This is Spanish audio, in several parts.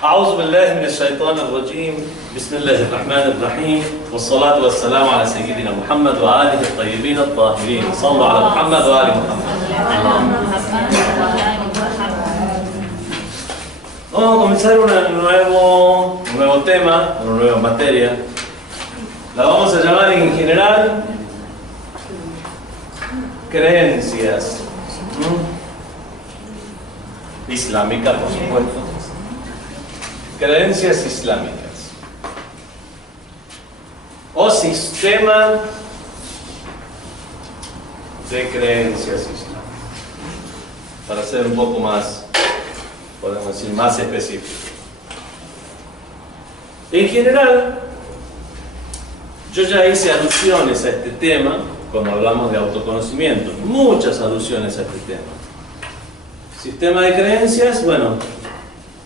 أعوذ بالله من الشيطان الرجيم بسم الله الرحمن الرحيم والصلاة والسلام على سيدنا محمد وآله الطيبين الطاهرين صلوا على محمد وآل محمد. Vamos a comenzar un nuevo tema, una nueva materia. La vamos a llamar en general creencias islámicas, por supuesto. Creencias islámicas o sistema de creencias islámicas, para ser un poco más, podemos decir, más específico. En general, yo ya hice alusiones a este tema cuando hablamos de autoconocimiento, muchas alusiones a este tema. Sistema de creencias, bueno,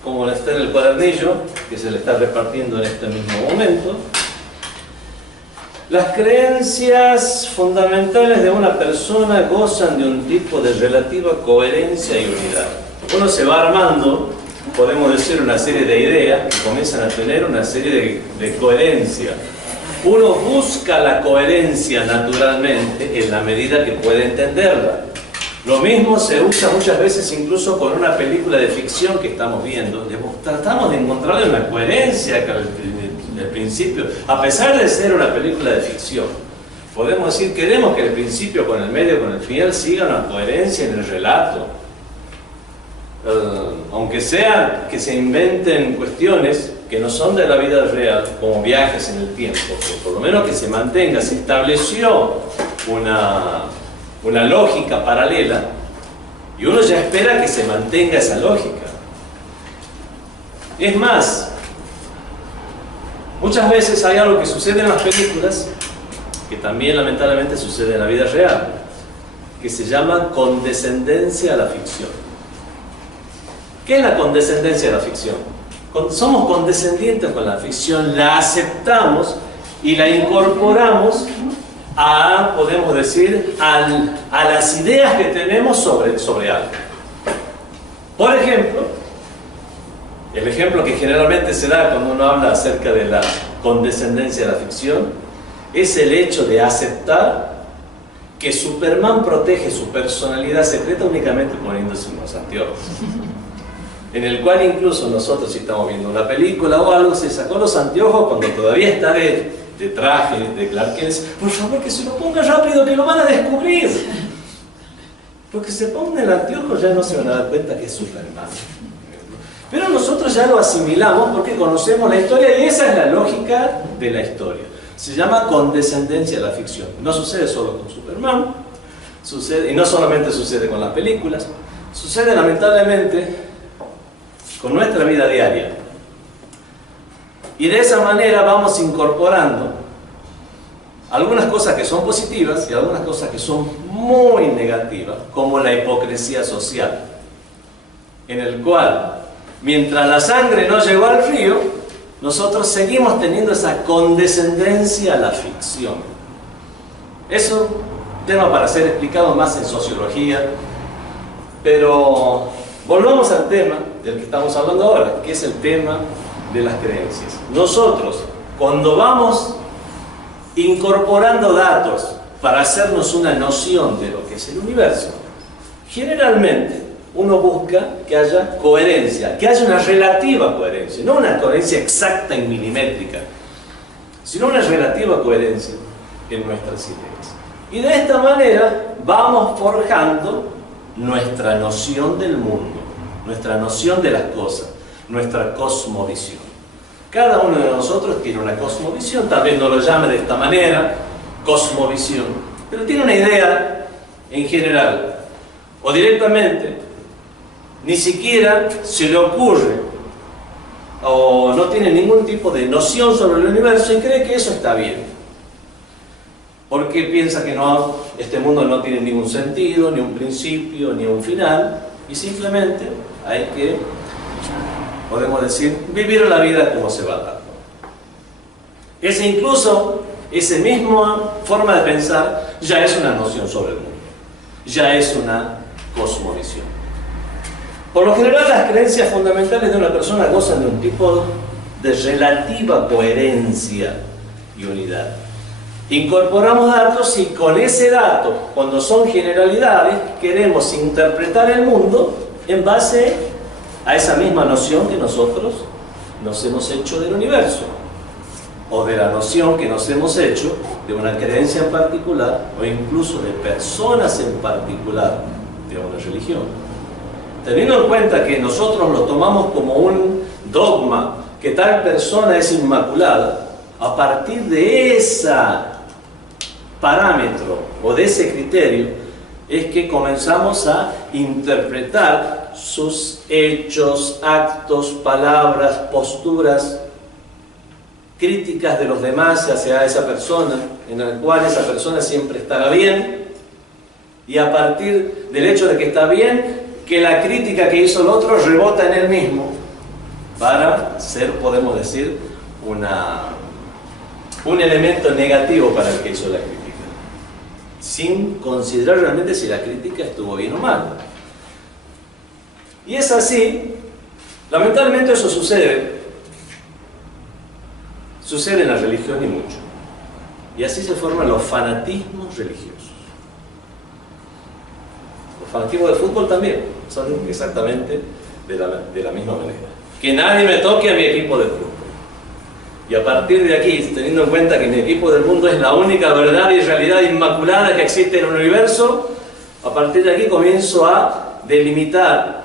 como está en el cuadernillo, que se le está repartiendo en este mismo momento. Las creencias fundamentales de una persona gozan de un tipo de relativa coherencia y unidad. Uno se va armando, podemos decir, una serie de ideas que comienzan a tener una serie de coherencia. Uno busca la coherencia naturalmente en la medida que puede entenderla. Lo mismo se usa muchas veces incluso con una película de ficción que estamos viendo. Tratamos de encontrarle una coherencia al principio, a pesar de ser una película de ficción. Podemos decir, queremos que el principio con el medio, con el final, siga una coherencia en el relato. Aunque sea que se inventen cuestiones que no son de la vida real, como viajes en el tiempo, pero por lo menos que se mantenga, se estableció una lógica paralela y uno ya espera que se mantenga esa lógica. Es más, muchas veces hay algo que sucede en las películas que también lamentablemente sucede en la vida real, que se llama condescendencia a la ficción. ¿Qué es la condescendencia a la ficción? Somos condescendientes con la ficción, la aceptamos y la incorporamos podemos decir, a las ideas que tenemos sobre algo. Por ejemplo, el ejemplo que generalmente se da cuando uno habla acerca de la condescendencia de la ficción es el hecho de aceptar que Superman protege su personalidad secreta únicamente poniéndose unos anteojos. En el cual incluso nosotros, si estamos viendo una película o algo, se sacó los anteojos cuando todavía está de traje de Clark Kent. Por favor, que se lo ponga rápido, que lo van a descubrir. Porque se ponga el anteojo ya no se van a dar cuenta que es Superman. Pero nosotros ya lo asimilamos porque conocemos la historia y esa es la lógica de la historia. Se llama condescendencia a la ficción. No sucede solo con Superman, y no solamente sucede con las películas, sucede lamentablemente con nuestra vida diaria. Y de esa manera vamos incorporando algunas cosas que son positivas y algunas cosas que son muy negativas, como la hipocresía social, en el cual, mientras la sangre no llegó al río, nosotros seguimos teniendo esa condescendencia a la ficción. Eso es un tema para ser explicado más en sociología, pero volvamos al tema del que estamos hablando ahora, que es el tema de las creencias. Nosotros, cuando vamos incorporando datos para hacernos una noción de lo que es el universo, generalmente uno busca que haya coherencia, que haya una relativa coherencia, no una coherencia exacta y milimétrica, sino una relativa coherencia en nuestras ideas. Y de esta manera vamos forjando nuestra noción del mundo, nuestra noción de las cosas, nuestra cosmovisión. Cada uno de nosotros tiene una cosmovisión, tal vez no lo llame de esta manera, cosmovisión, pero tiene una idea en general, o directamente, ni siquiera se le ocurre, o no tiene ningún tipo de noción sobre el universo y cree que eso está bien. Porque piensa que no, este mundo no tiene ningún sentido, ni un principio, ni un final, y simplemente hay que, podemos decir, vivir la vida como se va dando. Esa misma forma de pensar ya es una noción sobre el mundo, ya es una cosmovisión. Por lo general, las creencias fundamentales de una persona gozan de un tipo de relativa coherencia y unidad. Incorporamos datos y con ese dato, cuando son generalidades, queremos interpretar el mundo en base a esa misma noción que nosotros nos hemos hecho del universo, o de la noción que nos hemos hecho de una creencia en particular, o incluso de personas en particular de una religión. Teniendo en cuenta que nosotros lo tomamos como un dogma, que tal persona es inmaculada, a partir de ese parámetro o de ese criterio es que comenzamos a interpretar sus hechos, actos, palabras, posturas críticas de los demás hacia esa persona, en la cual esa persona siempre estará bien, y a partir del hecho de que está bien, que la crítica que hizo el otro rebota en él mismo, para ser, podemos decir, un elemento negativo para el que hizo la crítica, sin considerar realmente si la crítica estuvo bien o mal. Y es así, lamentablemente eso sucede en la religión y mucho. Y así se forman los fanatismos religiosos. Los fanatismos de fútbol también son exactamente de la misma manera. Que nadie me toque a mi equipo de fútbol. Y a partir de aquí, teniendo en cuenta que mi equipo del mundo es la única verdad y realidad inmaculada que existe en el universo, a partir de aquí comienzo a delimitar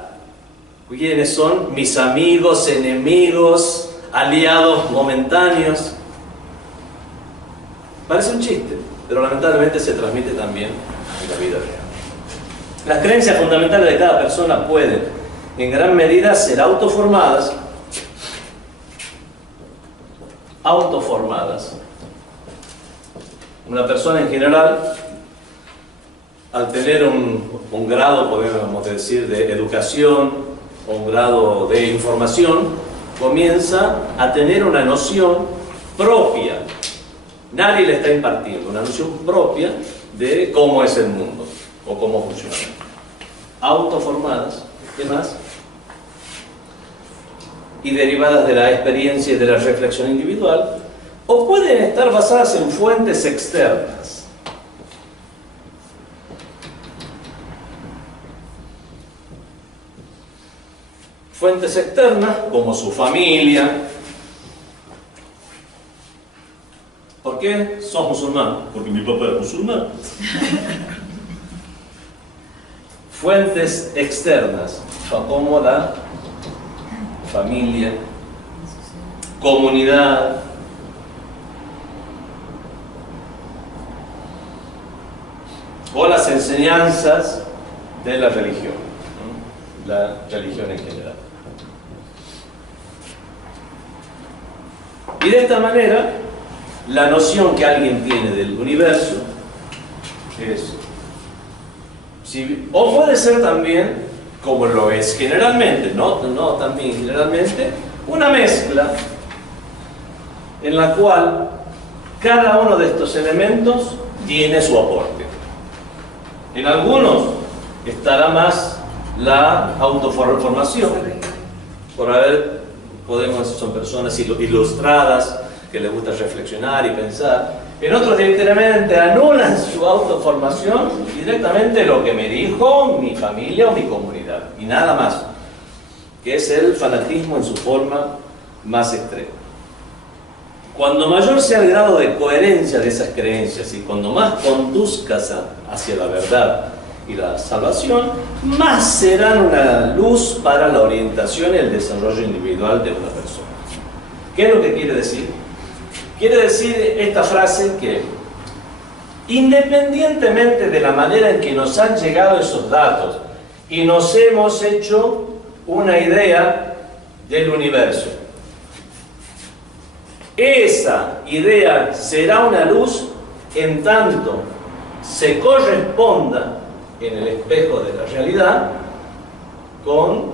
quiénes son mis amigos, enemigos, aliados momentáneos. Parece un chiste, pero lamentablemente se transmite también en la vida real. Las creencias fundamentales de cada persona pueden, en gran medida, ser autoformadas. Una persona en general, al tener un grado, podemos decir, de educación o un grado de información, comienza a tener una noción propia. Nadie le está impartiendo una noción propia de cómo es el mundo o cómo funciona. Autoformadas, ¿qué más? Y derivadas de la experiencia y de la reflexión individual, o pueden estar basadas en fuentes externas. Fuentes externas como su familia. ¿Por qué sos musulmán? Porque mi papá era musulmán. Fuentes externas como la familia, comunidad, o las enseñanzas de la religión, ¿no? La religión en general. Y de esta manera, la noción que alguien tiene del universo es, o puede ser también, como lo es generalmente, no también generalmente, una mezcla en la cual cada uno de estos elementos tiene su aporte. En algunos estará más la autoformación, son personas ilustradas que les gusta reflexionar y pensar. En otros directamente anulan su autoformación y directamente lo que me dijo mi familia o mi comunidad, y nada más, que es el fanatismo en su forma más extrema. Cuando mayor sea el grado de coherencia de esas creencias y cuando más conduzcas hacia la verdad y la salvación, más serán una luz para la orientación y el desarrollo individual de una persona. ¿Qué es lo que quiere decir? Quiere decir esta frase que, independientemente de la manera en que nos han llegado esos datos y nos hemos hecho una idea del universo, esa idea será una luz en tanto se corresponda en el espejo de la realidad con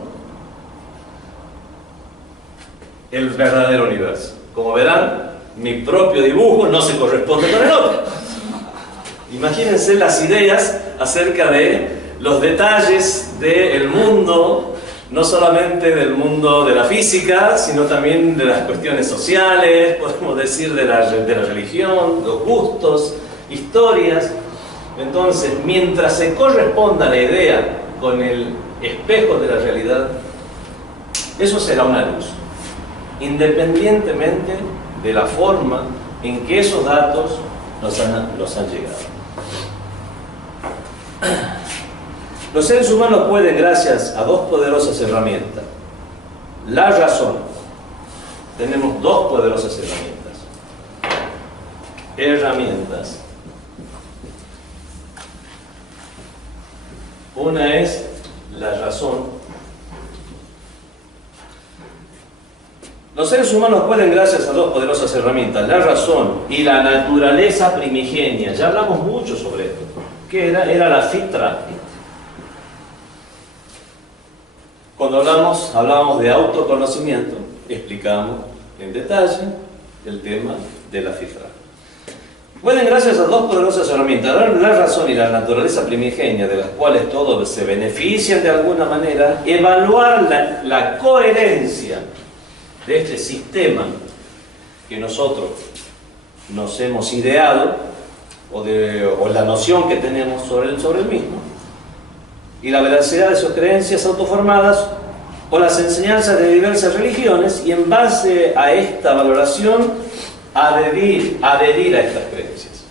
el verdadero universo. Como verán, mi propio dibujo no se corresponde con el otro. Imagínense las ideas acerca de los detalles del mundo no solamente del mundo de la física, sino también de las cuestiones sociales, podemos decir de la religión, los gustos, historias. Entonces, mientras se corresponda la idea con el espejo de la realidad, eso será una luz, independientemente de la forma en que esos datos nos han llegado. Los seres humanos pueden, gracias a dos poderosas herramientas, la razón. Tenemos dos poderosas herramientas. Una es la razón. Los seres humanos pueden, gracias a dos poderosas herramientas, la razón y la naturaleza primigenia. Ya hablamos mucho sobre esto. ¿Qué era? Era la fitra. Cuando hablábamos de autoconocimiento, explicamos en detalle el tema de la fitra. Pueden, gracias a dos poderosas herramientas, la razón y la naturaleza primigenia, de las cuales todos se benefician de alguna manera, evaluar la coherencia de este sistema que nosotros nos hemos ideado, o la noción que tenemos sobre el mismo, y la veracidad de sus creencias autoformadas o las enseñanzas de diversas religiones, y en base a esta valoración adherir a estas creencias.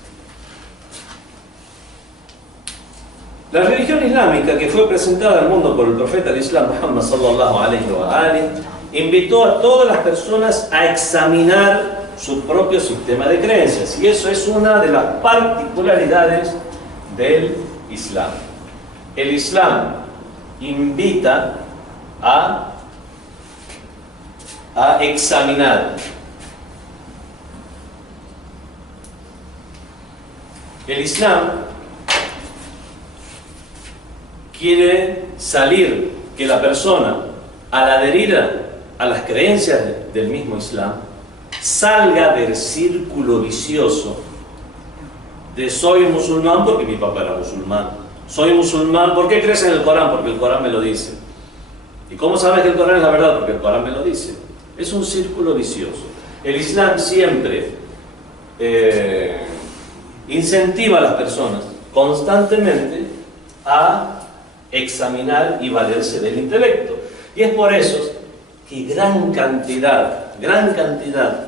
La religión islámica, que fue presentada al mundo por el profeta del Islam, Muhammad sallallahu alaihi wa alihi, invitó a todas las personas a examinar su propio sistema de creencias, y eso es una de las particularidades del Islam. El Islam invita a examinar. El Islam quiere salir, que la persona, al adherir a las creencias del mismo Islam, salga del círculo vicioso de soy musulmán porque mi papá era musulmán. Soy musulmán, ¿por qué crees en el Corán? Porque el Corán me lo dice. ¿Y cómo sabes que el Corán es la verdad? Porque el Corán me lo dice. Es un círculo vicioso. El Islam siempre incentiva a las personas constantemente a examinar y valerse del intelecto. Y es por eso que gran cantidad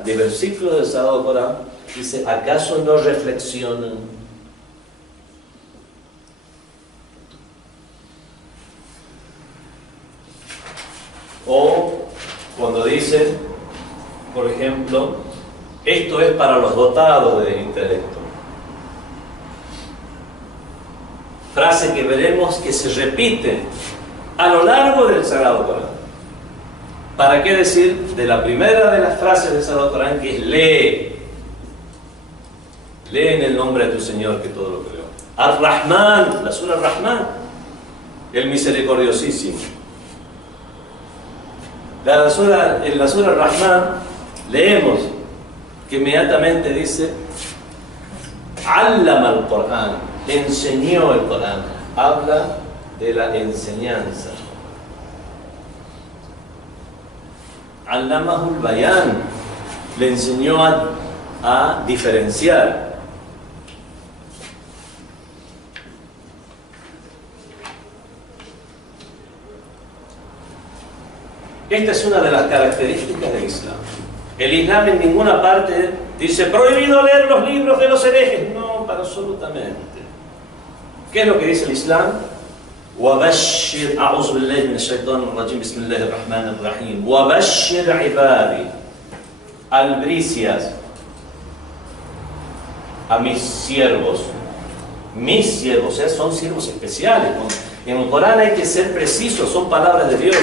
de versículos del Sagrado Corán dice: ¿acaso no reflexionan? O cuando dice, por ejemplo, esto es para los dotados del intelecto. Frase que veremos que se repite a lo largo del Sagrado Corán. ¿Para qué decir de la primera de las frases del Sagrado Corán, que es lee? Lee en el nombre de tu Señor que todo lo creó. Ar-Rahman, la sura Ar-Rahman, el misericordiosísimo. En la sura Ar-Rahman leemos que inmediatamente dice: Allama al-Qur'an, enseñó el Corán. Habla de la enseñanza. Allamahul bayan, le enseñó a diferenciar. Esta es una de las características del Islam. El Islam en ninguna parte dice prohibido leer los libros de los herejes. No, absolutamente. ¿Qué es lo que dice el Islam? وَبَشِّرْ أَعُوذُ بِاللَّهِ مِنَ الشَّيْطَانِ الرَّجِيمِ بِسْمِ اللَّهِ الرَّحْمَنِ الرَّحِيمِ وَبَشِّرْ عِبَادِي, albricias a mis siervos, o sea, son siervos especiales. En el Corán hay que ser precisos, son palabras de Dios.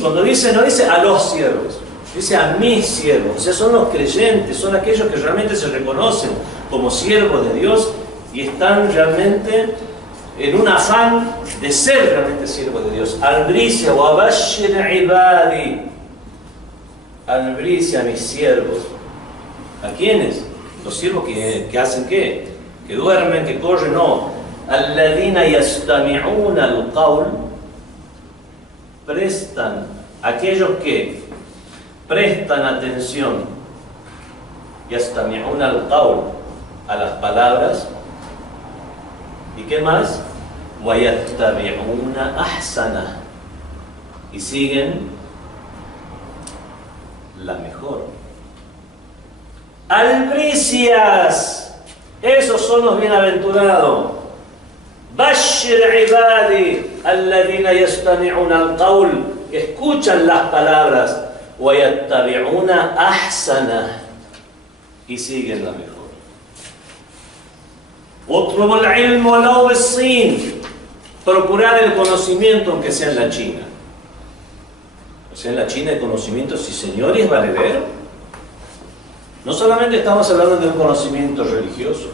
Cuando dice, no dice a los siervos, dice a mis siervos, o sea, son los creyentes, son aquellos que realmente se reconocen como siervos de Dios y están realmente en un afán de ser realmente siervos de Dios. Albricia, wa bashir ibadi, albricia a mis siervos. ¿A quiénes? Los siervos que hacen ¿qué? Que duermen, que corren, no. Alladhina yastami'una al-qawl aquellos que prestan atención yastami'una al-qawl, a las palabras, ¿y qué más? Wa yattabi'una ahsana, y siguen la mejor. Albricias, esos son los bienaventurados. Bashir ibadi alladhina yastami'una al-qawl, escuchan las palabras, wa yattabi'una ahsana, y siguen la mejor. Utlubul ilm walau bis-sin, procurar el conocimiento aunque sea en la China. O sea, en la China el conocimiento, sí señor, y es valedero. No solamente estamos hablando de un conocimiento religioso,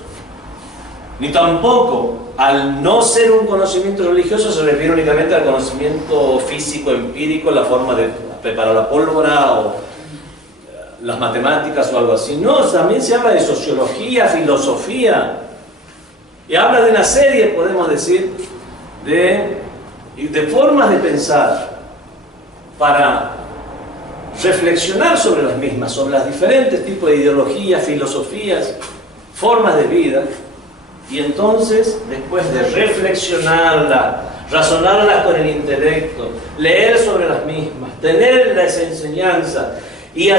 ni tampoco, al no ser un conocimiento religioso, se refiere únicamente al conocimiento físico, empírico, la forma de preparar la pólvora o las matemáticas o algo así. No, también se habla de sociología, filosofía, y habla de una serie, podemos decir, de formas de pensar para reflexionar sobre las mismas, sobre los diferentes tipos de ideologías, filosofías, formas de vida, y entonces, después de reflexionarlas, razonarlas con el intelecto, leer sobre las mismas, tener las enseñanzas y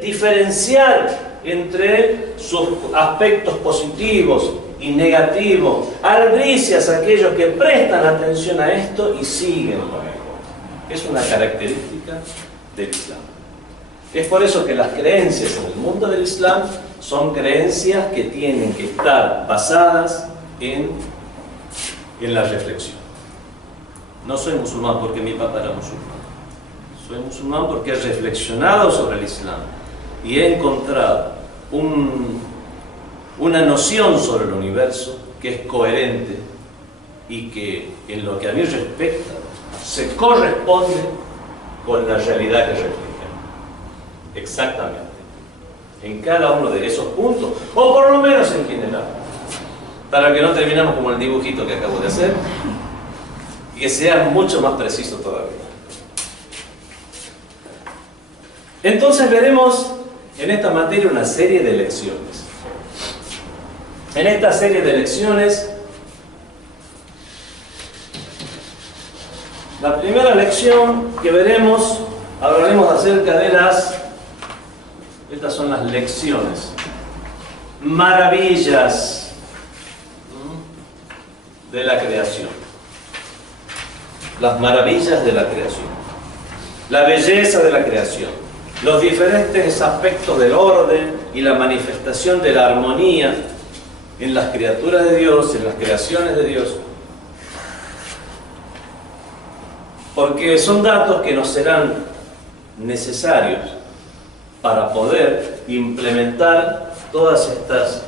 diferenciar entre sus aspectos positivos y negativos, albricias aquellos que prestan atención a esto y siguen lo mejor. Es una característica del Islam. Es por eso que las creencias en el mundo del Islam son creencias que tienen que estar basadas en la reflexión. No soy musulmán porque mi papá era musulmán. Soy musulmán porque he reflexionado sobre el Islam y he encontrado una noción sobre el universo que es coherente y que, en lo que a mí respecta, se corresponde con la realidad que refleja. Exactamente. En cada uno de esos puntos, o por lo menos en general, para que no terminemos como el dibujito que acabo de hacer y que sea mucho más preciso todavía. Entonces veremos en esta materia una serie de lecciones. En esta serie de lecciones, la primera lección que veremos, hablaremos acerca de estas son las lecciones, maravillas de la creación. Las maravillas de la creación, la belleza de la creación, los diferentes aspectos del orden y la manifestación de la armonía en las criaturas de Dios, en las creaciones de Dios, porque son datos que nos serán necesarios para poder implementar todas estas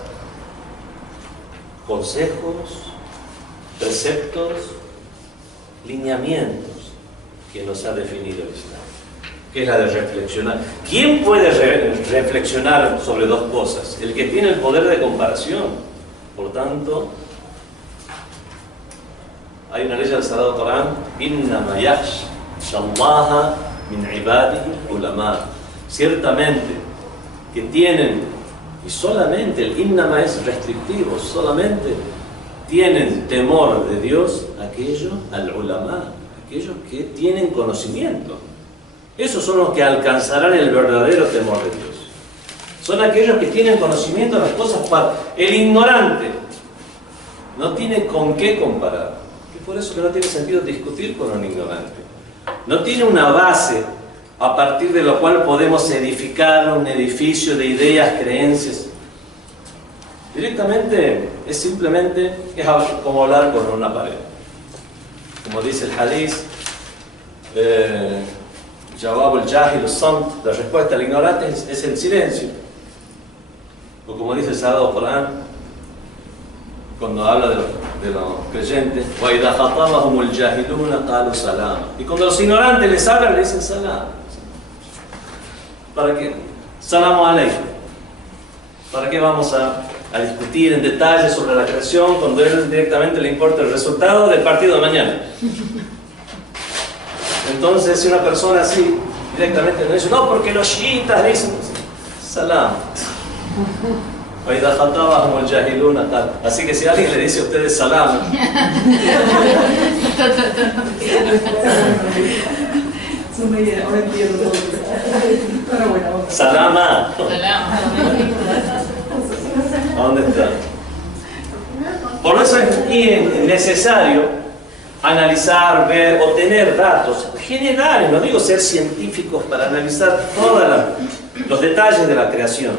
consejos, preceptos, lineamientos que nos ha definido el Islam, que es la de reflexionar. ¿Quién puede reflexionar sobre dos cosas? El que tiene el poder de comparación. Por tanto, hay una ley del Sagrado Corán: innama yakhsha Allaha min ibadihi ulama. Ciertamente que tienen, y solamente el innama es restrictivo, solamente tienen temor de Dios aquellos, al ulama, aquellos que tienen conocimiento. Esos son los que alcanzarán el verdadero temor de Dios. Son aquellos que tienen conocimiento de las cosas. El ignorante no tiene con qué comparar. Es por eso que no tiene sentido discutir con un ignorante. No tiene una base a partir de la cual podemos edificar un edificio de ideas, creencias. Directamente es simplemente como hablar con una pared. Como dice el hadith, Jawab al-Jahil as-Samt, la respuesta al ignorante es el silencio. O como dice el Sagrado Corán, cuando habla de los creyentes, وَإِذَا خَطَبَهُمُ الْجَاهِلُونَ قَالُوا سَلَامًا. Y cuando los ignorantes les hablan, le dicen salam. ¿Para qué? Salamu alaykum. ¿Para qué vamos a discutir en detalle sobre la creación cuando a él directamente le importa el resultado del partido de mañana? Entonces, si una persona así directamente no dice, no, porque los chiitas dicen, salam. Así que si alguien le dice a ustedes salam, salama, ¿a dónde está? Por eso es necesario analizar, ver, obtener datos generales, no digo ser científicos para analizar todos los detalles de la creación.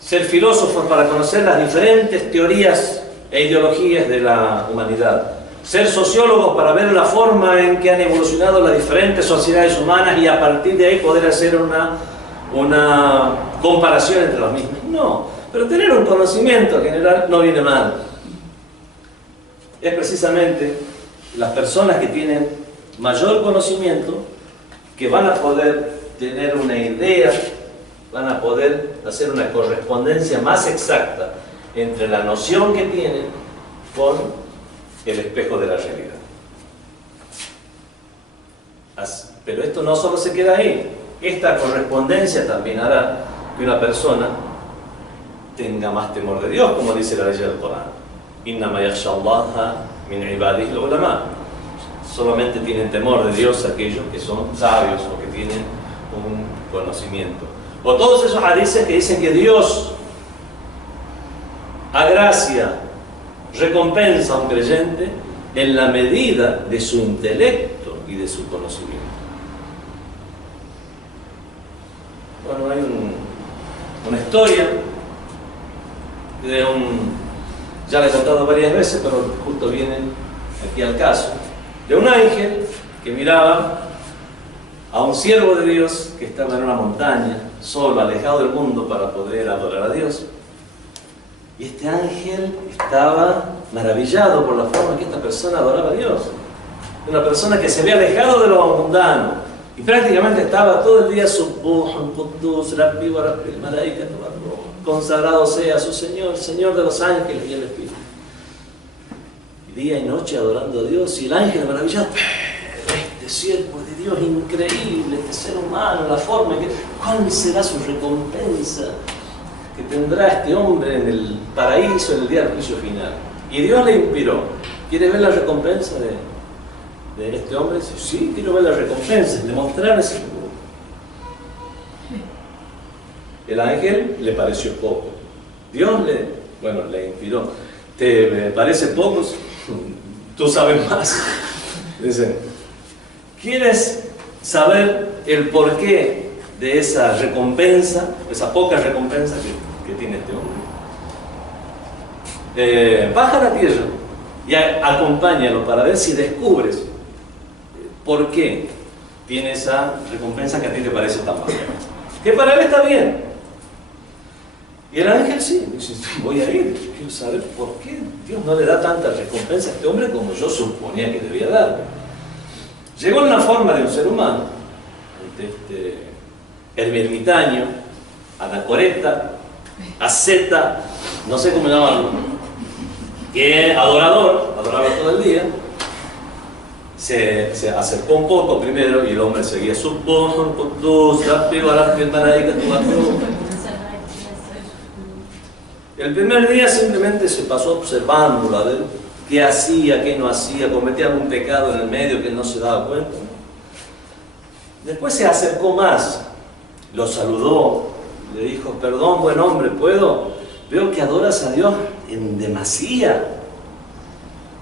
Ser filósofos para conocer las diferentes teorías e ideologías de la humanidad. Ser sociólogos para ver la forma en que han evolucionado las diferentes sociedades humanas y a partir de ahí poder hacer una comparación entre las mismas. No, pero tener un conocimiento general no viene mal. Es precisamente las personas que tienen mayor conocimiento que van a poder tener una idea, van a poder hacer una correspondencia más exacta entre la noción que tienen con el espejo de la realidad. Pero esto no solo se queda ahí. Esta correspondencia también hará que una persona tenga más temor de Dios, como dice la ley del Corán. Innama yakhsha Allaha min ibadihi al-ulama. Solamente tienen temor de Dios aquellos que son sabios o que tienen un conocimiento. O todos esos hadices que dicen que Dios agracia, recompensa a un creyente en la medida de su intelecto y de su conocimiento. Bueno, hay una historia de ya la he contado varias veces, pero justo viene aquí al caso, de un ángel que miraba a un siervo de Dios que estaba en una montaña, solo, alejado del mundo para poder adorar a Dios. Y este ángel estaba maravillado por la forma en que esta persona adoraba a Dios. Una persona que se había alejado de lo mundano y prácticamente estaba todo el día consagrado sea su Señor, Señor de los ángeles y el Espíritu. Día y noche adorando a Dios, y el ángel maravillado, este siervo de Dios increíble, este ser humano, la forma en que, ¿cuál será su recompensa que tendrá este hombre en el paraíso en el día del juicio final? Y Dios le inspiró. ¿Quieres ver la recompensa de este hombre? Sí, quiero ver la recompensa, demostrar ese. El ángel le pareció poco. Dios le inspiró. ¿Te parece poco? Tú sabes más. Dicen, ¿quieres saber el porqué de esa recompensa, esa poca recompensa que tiene este hombre? Baja a la tierra y acompáñalo para ver si descubres por qué tiene esa recompensa que a ti te parece tan baja. Que para él está bien. Y el ángel sí, dice, voy a ir, quiero saber por qué Dios no le da tanta recompensa a este hombre como yo suponía que debía dar. Llegó en la forma de un ser humano, el ermitaño, anacoreta, asceta, no sé cómo llamarlo, que adoraba todo el día. Se acercó un poco primero y el hombre seguía su el primer día simplemente se pasó observándolo, a ver qué hacía, qué no hacía, cometía algún pecado en el medio que él no se daba cuenta. Después se acercó más, lo saludó, le dijo, perdón, buen hombre, ¿puedo? Veo que adoras a Dios en demasía,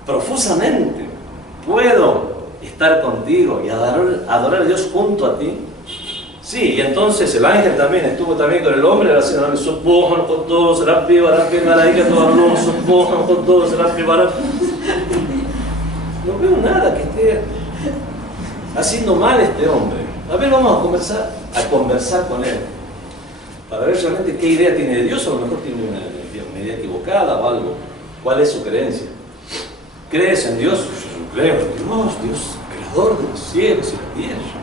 profusamente. ¿Puedo estar contigo y adorar a Dios junto a ti? Sí, y entonces el ángel también estuvo también con el hombre, no veo nada que esté haciendo mal este hombre. A ver, vamos a conversar con él, para ver realmente qué idea tiene de Dios, o a lo mejor tiene una idea equivocada o algo. ¿Cuál es su creencia? ¿Crees en Dios? Yo creo en Dios, creador de los cielos y la tierra.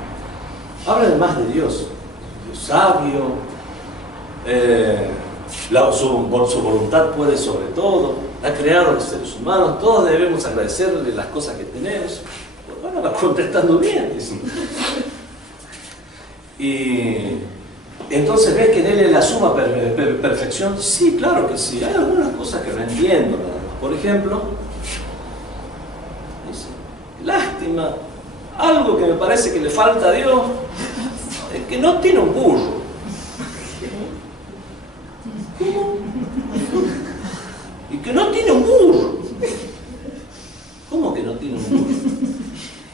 Habla más de Dios, Dios sabio, su voluntad puede sobre todo, ha creado a los seres humanos, todos debemos agradecerle las cosas que tenemos. Bueno, va contestando bien. Y entonces ves que en él es la suma perfección. Sí, claro que sí. Hay algunas cosas que no entiendo. Por ejemplo, dice, lástima, algo que me parece que le falta a Dios es que no tiene un burro. ¿Cómo? Y que no tiene un burro. ¿Cómo que no tiene un burro?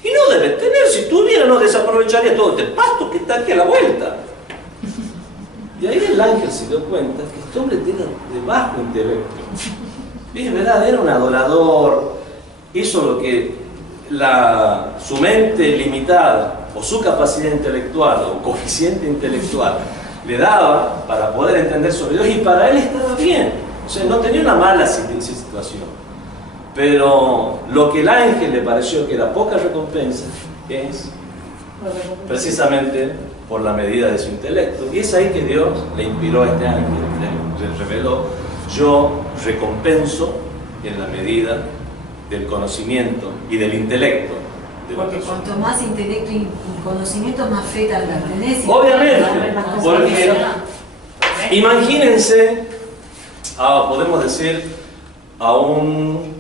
Y no debe tener, si tuviera no desaprovecharía todo este pasto que está aquí a la vuelta. Y ahí el ángel se dio cuenta que este hombre tiene de bajo intelecto. Es verdad, era un adorador, hizo lo que su mente limitada o su capacidad intelectual o coeficiente intelectual le daba para poder entender sobre Dios, y para él estaba bien. O sea, no tenía una mala situación. Pero lo que el ángel le pareció que era poca recompensa es precisamente por la medida de su intelecto. Y es ahí que Dios le inspiró a este ángel, le reveló: yo recompenso en la medida del conocimiento y del intelecto. Porque cuanto más intelecto y conocimiento, más fe tal vez tenés. Obviamente, porque imagínense, podemos decir, a un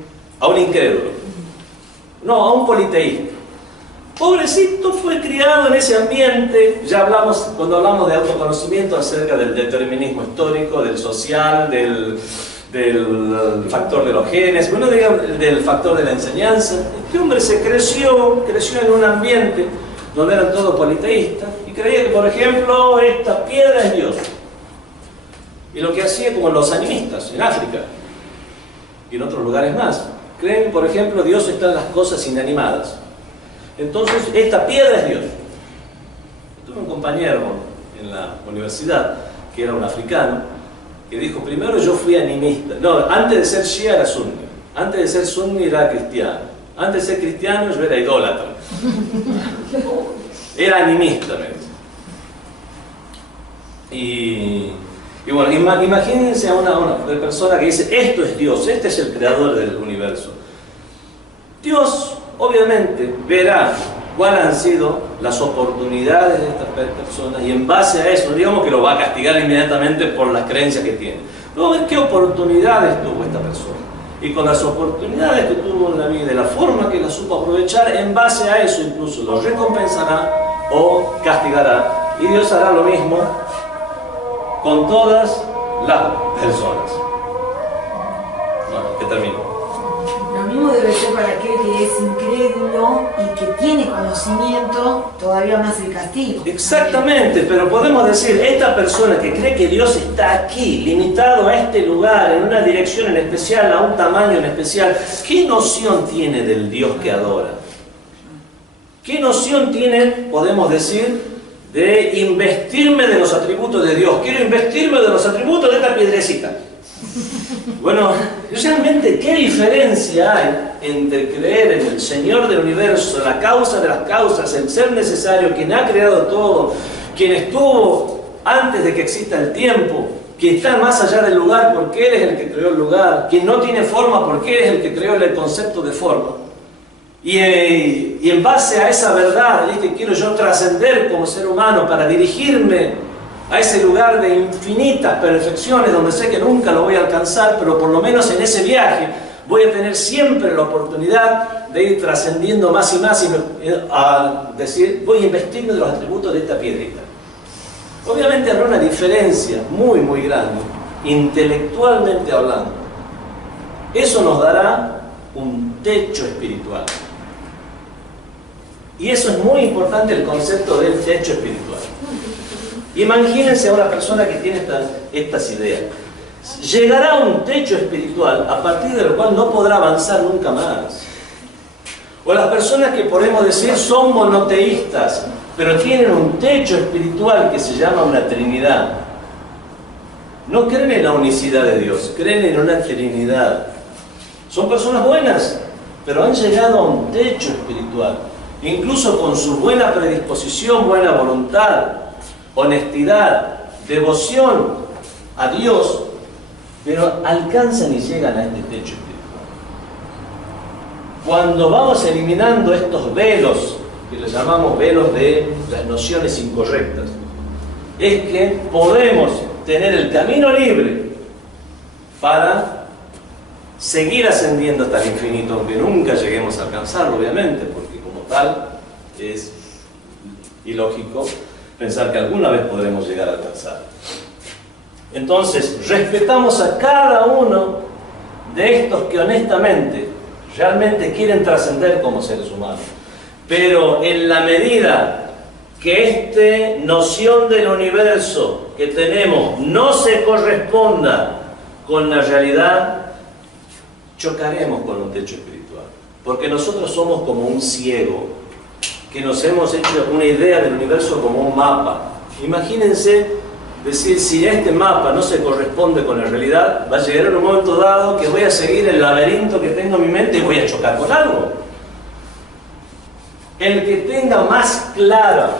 incrédulo, no, a un politeísta. Pobrecito, fue criado en ese ambiente. Ya hablamos, cuando hablamos de autoconocimiento, acerca del determinismo histórico, del social, del factor de los genes, bueno, digamos, del factor de la enseñanza. Este hombre creció en un ambiente donde eran todos politeístas y creía que, por ejemplo, esta piedra es Dios. Y lo que hacía, como los animistas en África y en otros lugares más, creen, por ejemplo, Dios está en las cosas inanimadas. Entonces, esta piedra es Dios. Tuve un compañero en la universidad que era un africano que dijo: primero yo fui animista. No, antes de ser shia era sunni. Antes de ser sunni era cristiano. Antes de ser cristiano yo era idólatra. Era animista, me dice. Y bueno, imagínense a una persona que dice: esto es Dios, este es el creador del universo. Dios obviamente verá cuáles han sido las oportunidades de estas personas, y en base a eso, digamos que lo va a castigar inmediatamente por las creencias que tiene. Luego ver qué oportunidades tuvo esta persona, y con las oportunidades que tuvo en la vida, de la forma que las supo aprovechar, en base a eso incluso lo recompensará o castigará. Y Dios hará lo mismo con todas las personas. Bueno, que termino. Lo mismo debe ser para aquel que es incrédulo y que tiene conocimiento, todavía más el castigo. Exactamente, pero podemos decir, esta persona que cree que Dios está aquí, limitado a este lugar, en una dirección en especial, a un tamaño en especial, ¿qué noción tiene del Dios que adora? ¿Qué noción tiene, podemos decir, de investirme de los atributos de Dios? Quiero investirme de los atributos de esta piedrecita. Bueno, realmente, ¿qué diferencia hay entre creer en el Señor del universo, la causa de las causas, el ser necesario, quien ha creado todo, quien estuvo antes de que exista el tiempo, quien está más allá del lugar porque Él es el que creó el lugar, quien no tiene forma porque Él es el que creó el concepto de forma? Y en base a esa verdad es que quiero yo trascender como ser humano para dirigirme a ese lugar de infinitas perfecciones donde sé que nunca lo voy a alcanzar, pero por lo menos en ese viaje voy a tener siempre la oportunidad de ir trascendiendo más y más, y a decir, voy a investirme de los atributos de esta piedrita. Obviamente habrá una diferencia muy muy grande, intelectualmente hablando. Eso nos dará un techo espiritual. Y eso es muy importante, el concepto del techo espiritual. Imagínense a una persona que tiene estas ideas. Llegará a un techo espiritual a partir del cual no podrá avanzar nunca más. O las personas que podemos decir son monoteístas, pero tienen un techo espiritual que se llama una Trinidad. No creen en la unicidad de Dios, creen en una Trinidad. Son personas buenas, pero han llegado a un techo espiritual. Incluso con su buena predisposición, buena voluntad, honestidad, devoción a Dios, pero alcanzan y llegan a este techo espiritual. cuando vamos eliminando estos velos, que les llamamos velos de las nociones incorrectas, es que podemos tener el camino libre para seguir ascendiendo hasta el infinito, aunque nunca lleguemos a alcanzarlo, obviamente, porque como tal es ilógico pensar que alguna vez podremos llegar a alcanzar. Entonces, respetamos a cada uno de estos que honestamente, realmente quieren trascender como seres humanos. Pero en la medida que esta noción del universo que tenemos no se corresponda con la realidad, chocaremos con un techo espiritual. Porque nosotros somos como un ciego, que nos hemos hecho una idea del universo como un mapa. Imagínense decir, si este mapa no se corresponde con la realidad, va a llegar en un momento dado que voy a seguir el laberinto que tengo en mi mente y voy a chocar con algo. El que tenga más clara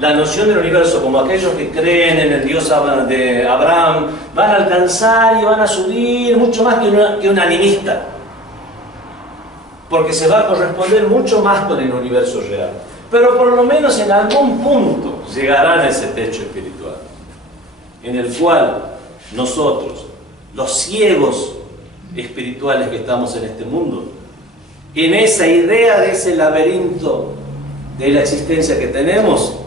la noción del universo, como aquellos que creen en el Dios de Abraham, van a alcanzar y van a subir mucho más que un animista, porque se va a corresponder mucho más con el universo real. Pero por lo menos en algún punto llegarán a ese techo espiritual, en el cual nosotros, los ciegos espirituales que estamos en este mundo, en esa idea de ese laberinto de la existencia que tenemos,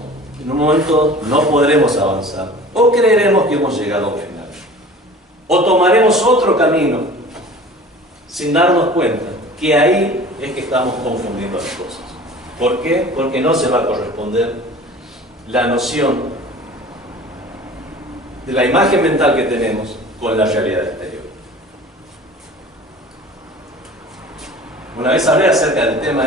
en un momento no podremos avanzar, o creeremos que hemos llegado al final, o tomaremos otro camino sin darnos cuenta que ahí es que estamos confundiendo las cosas. ¿Por qué? Porque no se va a corresponder la noción de la imagen mental que tenemos con la realidad exterior. Una vez hablé acerca del tema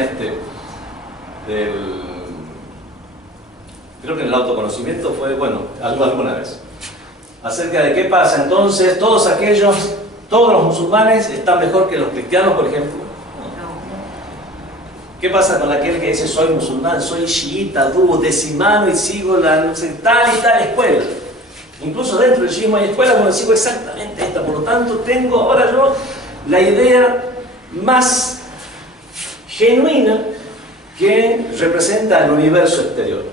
creo que en el autoconocimiento fue, bueno, alguna vez, acerca de qué pasa entonces, todos los musulmanes están mejor que los cristianos, por ejemplo. ¿Qué pasa con aquel que dice soy musulmán, soy chiita, decimano y sigo no sé, tal y tal escuela? Incluso dentro del chiismo hay escuelas donde sigo exactamente esta, por lo tanto tengo ahora yo la idea más genuina que representa el universo exterior.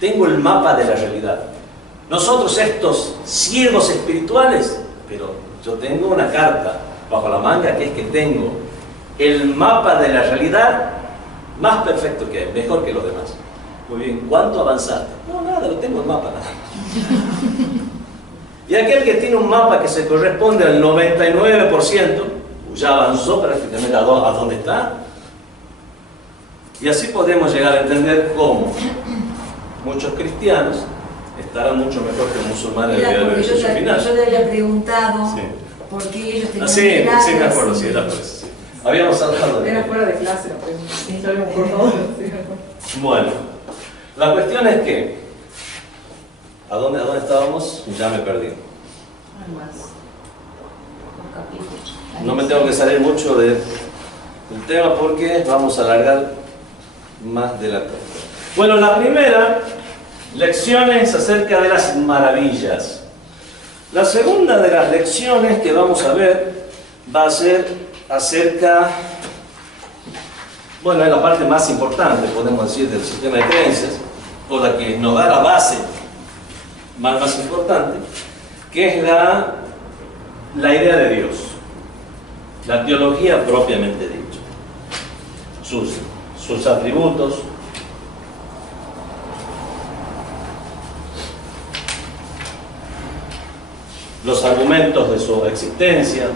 Tengo el mapa de la realidad. Nosotros estos ciegos espirituales, pero yo tengo una carta bajo la manga que es que tengo el mapa de la realidad más perfecto que hay, mejor que los demás. Muy bien, ¿cuánto avanzaste? No, nada, lo tengo el mapa, nada. Y aquel que tiene un mapa que se corresponde al 99%, ya avanzó prácticamente a dónde está. Y así podemos llegar a entender cómo muchos cristianos estarán mucho mejor que musulmanes en el beneficio final. Yo le había preguntado sí. por qué ellos tenían sí, me acuerdo, sí, era por eso. Sí. Habíamos hablado de... Era fuera de clase la pregunta. Sí, por favor. Bueno, la cuestión es que... ¿A dónde estábamos? Ya me perdí. No me tengo que salir mucho del tema porque vamos a alargar más de la cuenta. Bueno, la primera lección es acerca de las maravillas. La segunda de las lecciones que vamos a ver va a ser acerca, bueno, es la parte más importante, podemos decir, del sistema de creencias, o la que nos da la base más importante, que es la idea de Dios, la teología propiamente dicha, sus atributos, los argumentos de su existencia.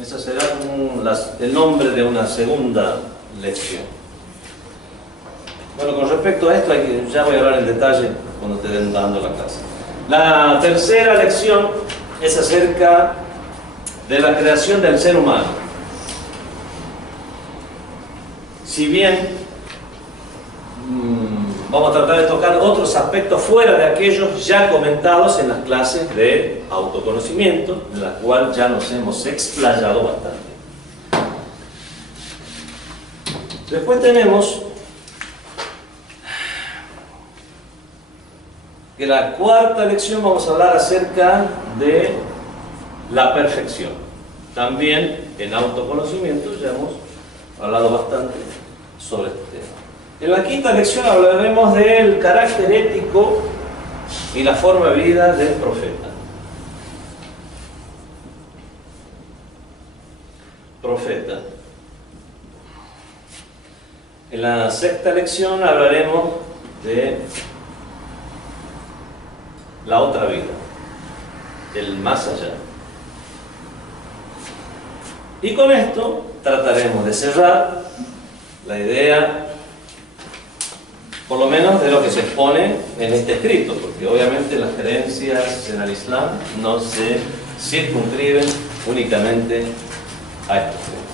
Ese será el nombre de una segunda lección. Bueno, con respecto a esto, ya voy a hablar en detalle cuando te den dando la clase. La tercera lección es acerca de la creación del ser humano. Si bien vamos a tratar de tocar otros aspectos fuera de aquellos ya comentados en las clases de autoconocimiento, en las cuales ya nos hemos explayado bastante. Después tenemos que la cuarta lección vamos a hablar acerca de la perfección. También en autoconocimiento ya hemos hablado bastante sobre este tema. En la quinta lección hablaremos del carácter ético y la forma de vida del profeta. Profeta. En la sexta lección hablaremos de la otra vida, el más allá. Y con esto trataremos de cerrar la idea, por lo menos de lo que se expone en este escrito, porque obviamente las creencias en el Islam no se circunscriben únicamente a estos temas.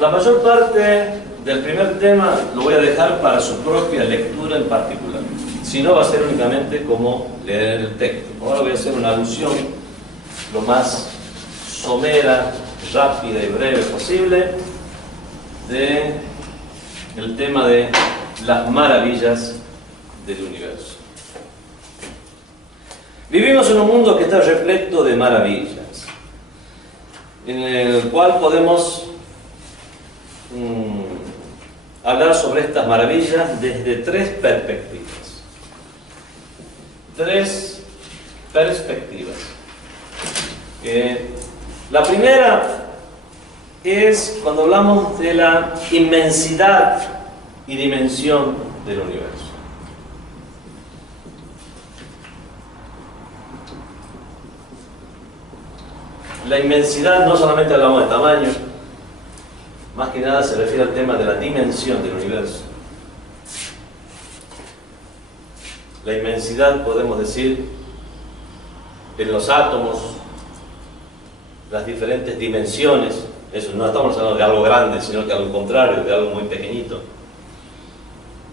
La mayor parte del primer tema lo voy a dejar para su propia lectura en particular. Si no, va a ser únicamente como leer el texto. Ahora voy a hacer una alusión lo más somera, rápida y breve posible del tema de las maravillas del universo. Vivimos en un mundo que está repleto de maravillas, en el cual podemos hablar sobre estas maravillas desde tres perspectivas. La primera es cuando hablamos de la inmensidad y dimensión del universo. La inmensidad no solamente hablamos de tamaño, más que nada se refiere al tema de la dimensión del universo. La inmensidad, podemos decir, en los átomos, las diferentes dimensiones. Eso, no estamos hablando de algo grande, sino que al contrario, de algo muy pequeñito.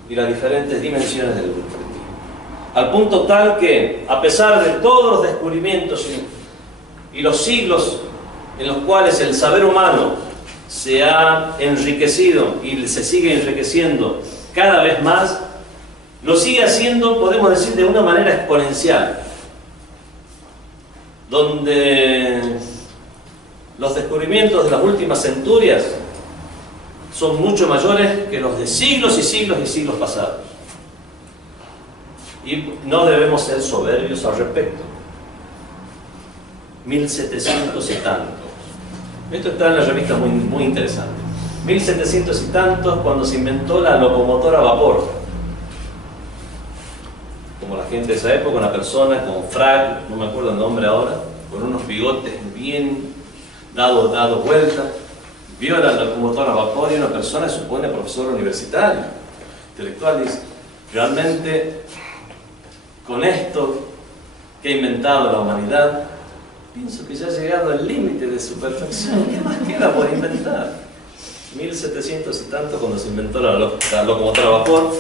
Y las diferentes dimensiones del universo. Al punto tal que, a pesar de todos los descubrimientos y los siglos en los cuales el saber humano se ha enriquecido y se sigue enriqueciendo cada vez más, lo sigue haciendo, podemos decir, de una manera exponencial, donde los descubrimientos de las últimas centurias son mucho mayores que los de siglos y siglos y siglos pasados. Y no debemos ser soberbios al respecto. 1700 y tantos. Esto está en la revista muy interesante. 1700 y tantos, cuando se inventó la locomotora a vapor. Como la gente de esa época, una persona con frac, no me acuerdo el nombre ahora, con unos bigotes bien dado vuelta, vio la locomotora a vapor y una persona, se supone profesor universitario, intelectual, dice, realmente con esto que ha inventado la humanidad, pienso que ya ha llegado al límite de su perfección. ¿Qué más queda por inventar? 1700 y tanto, cuando se inventó la locomotora a vapor.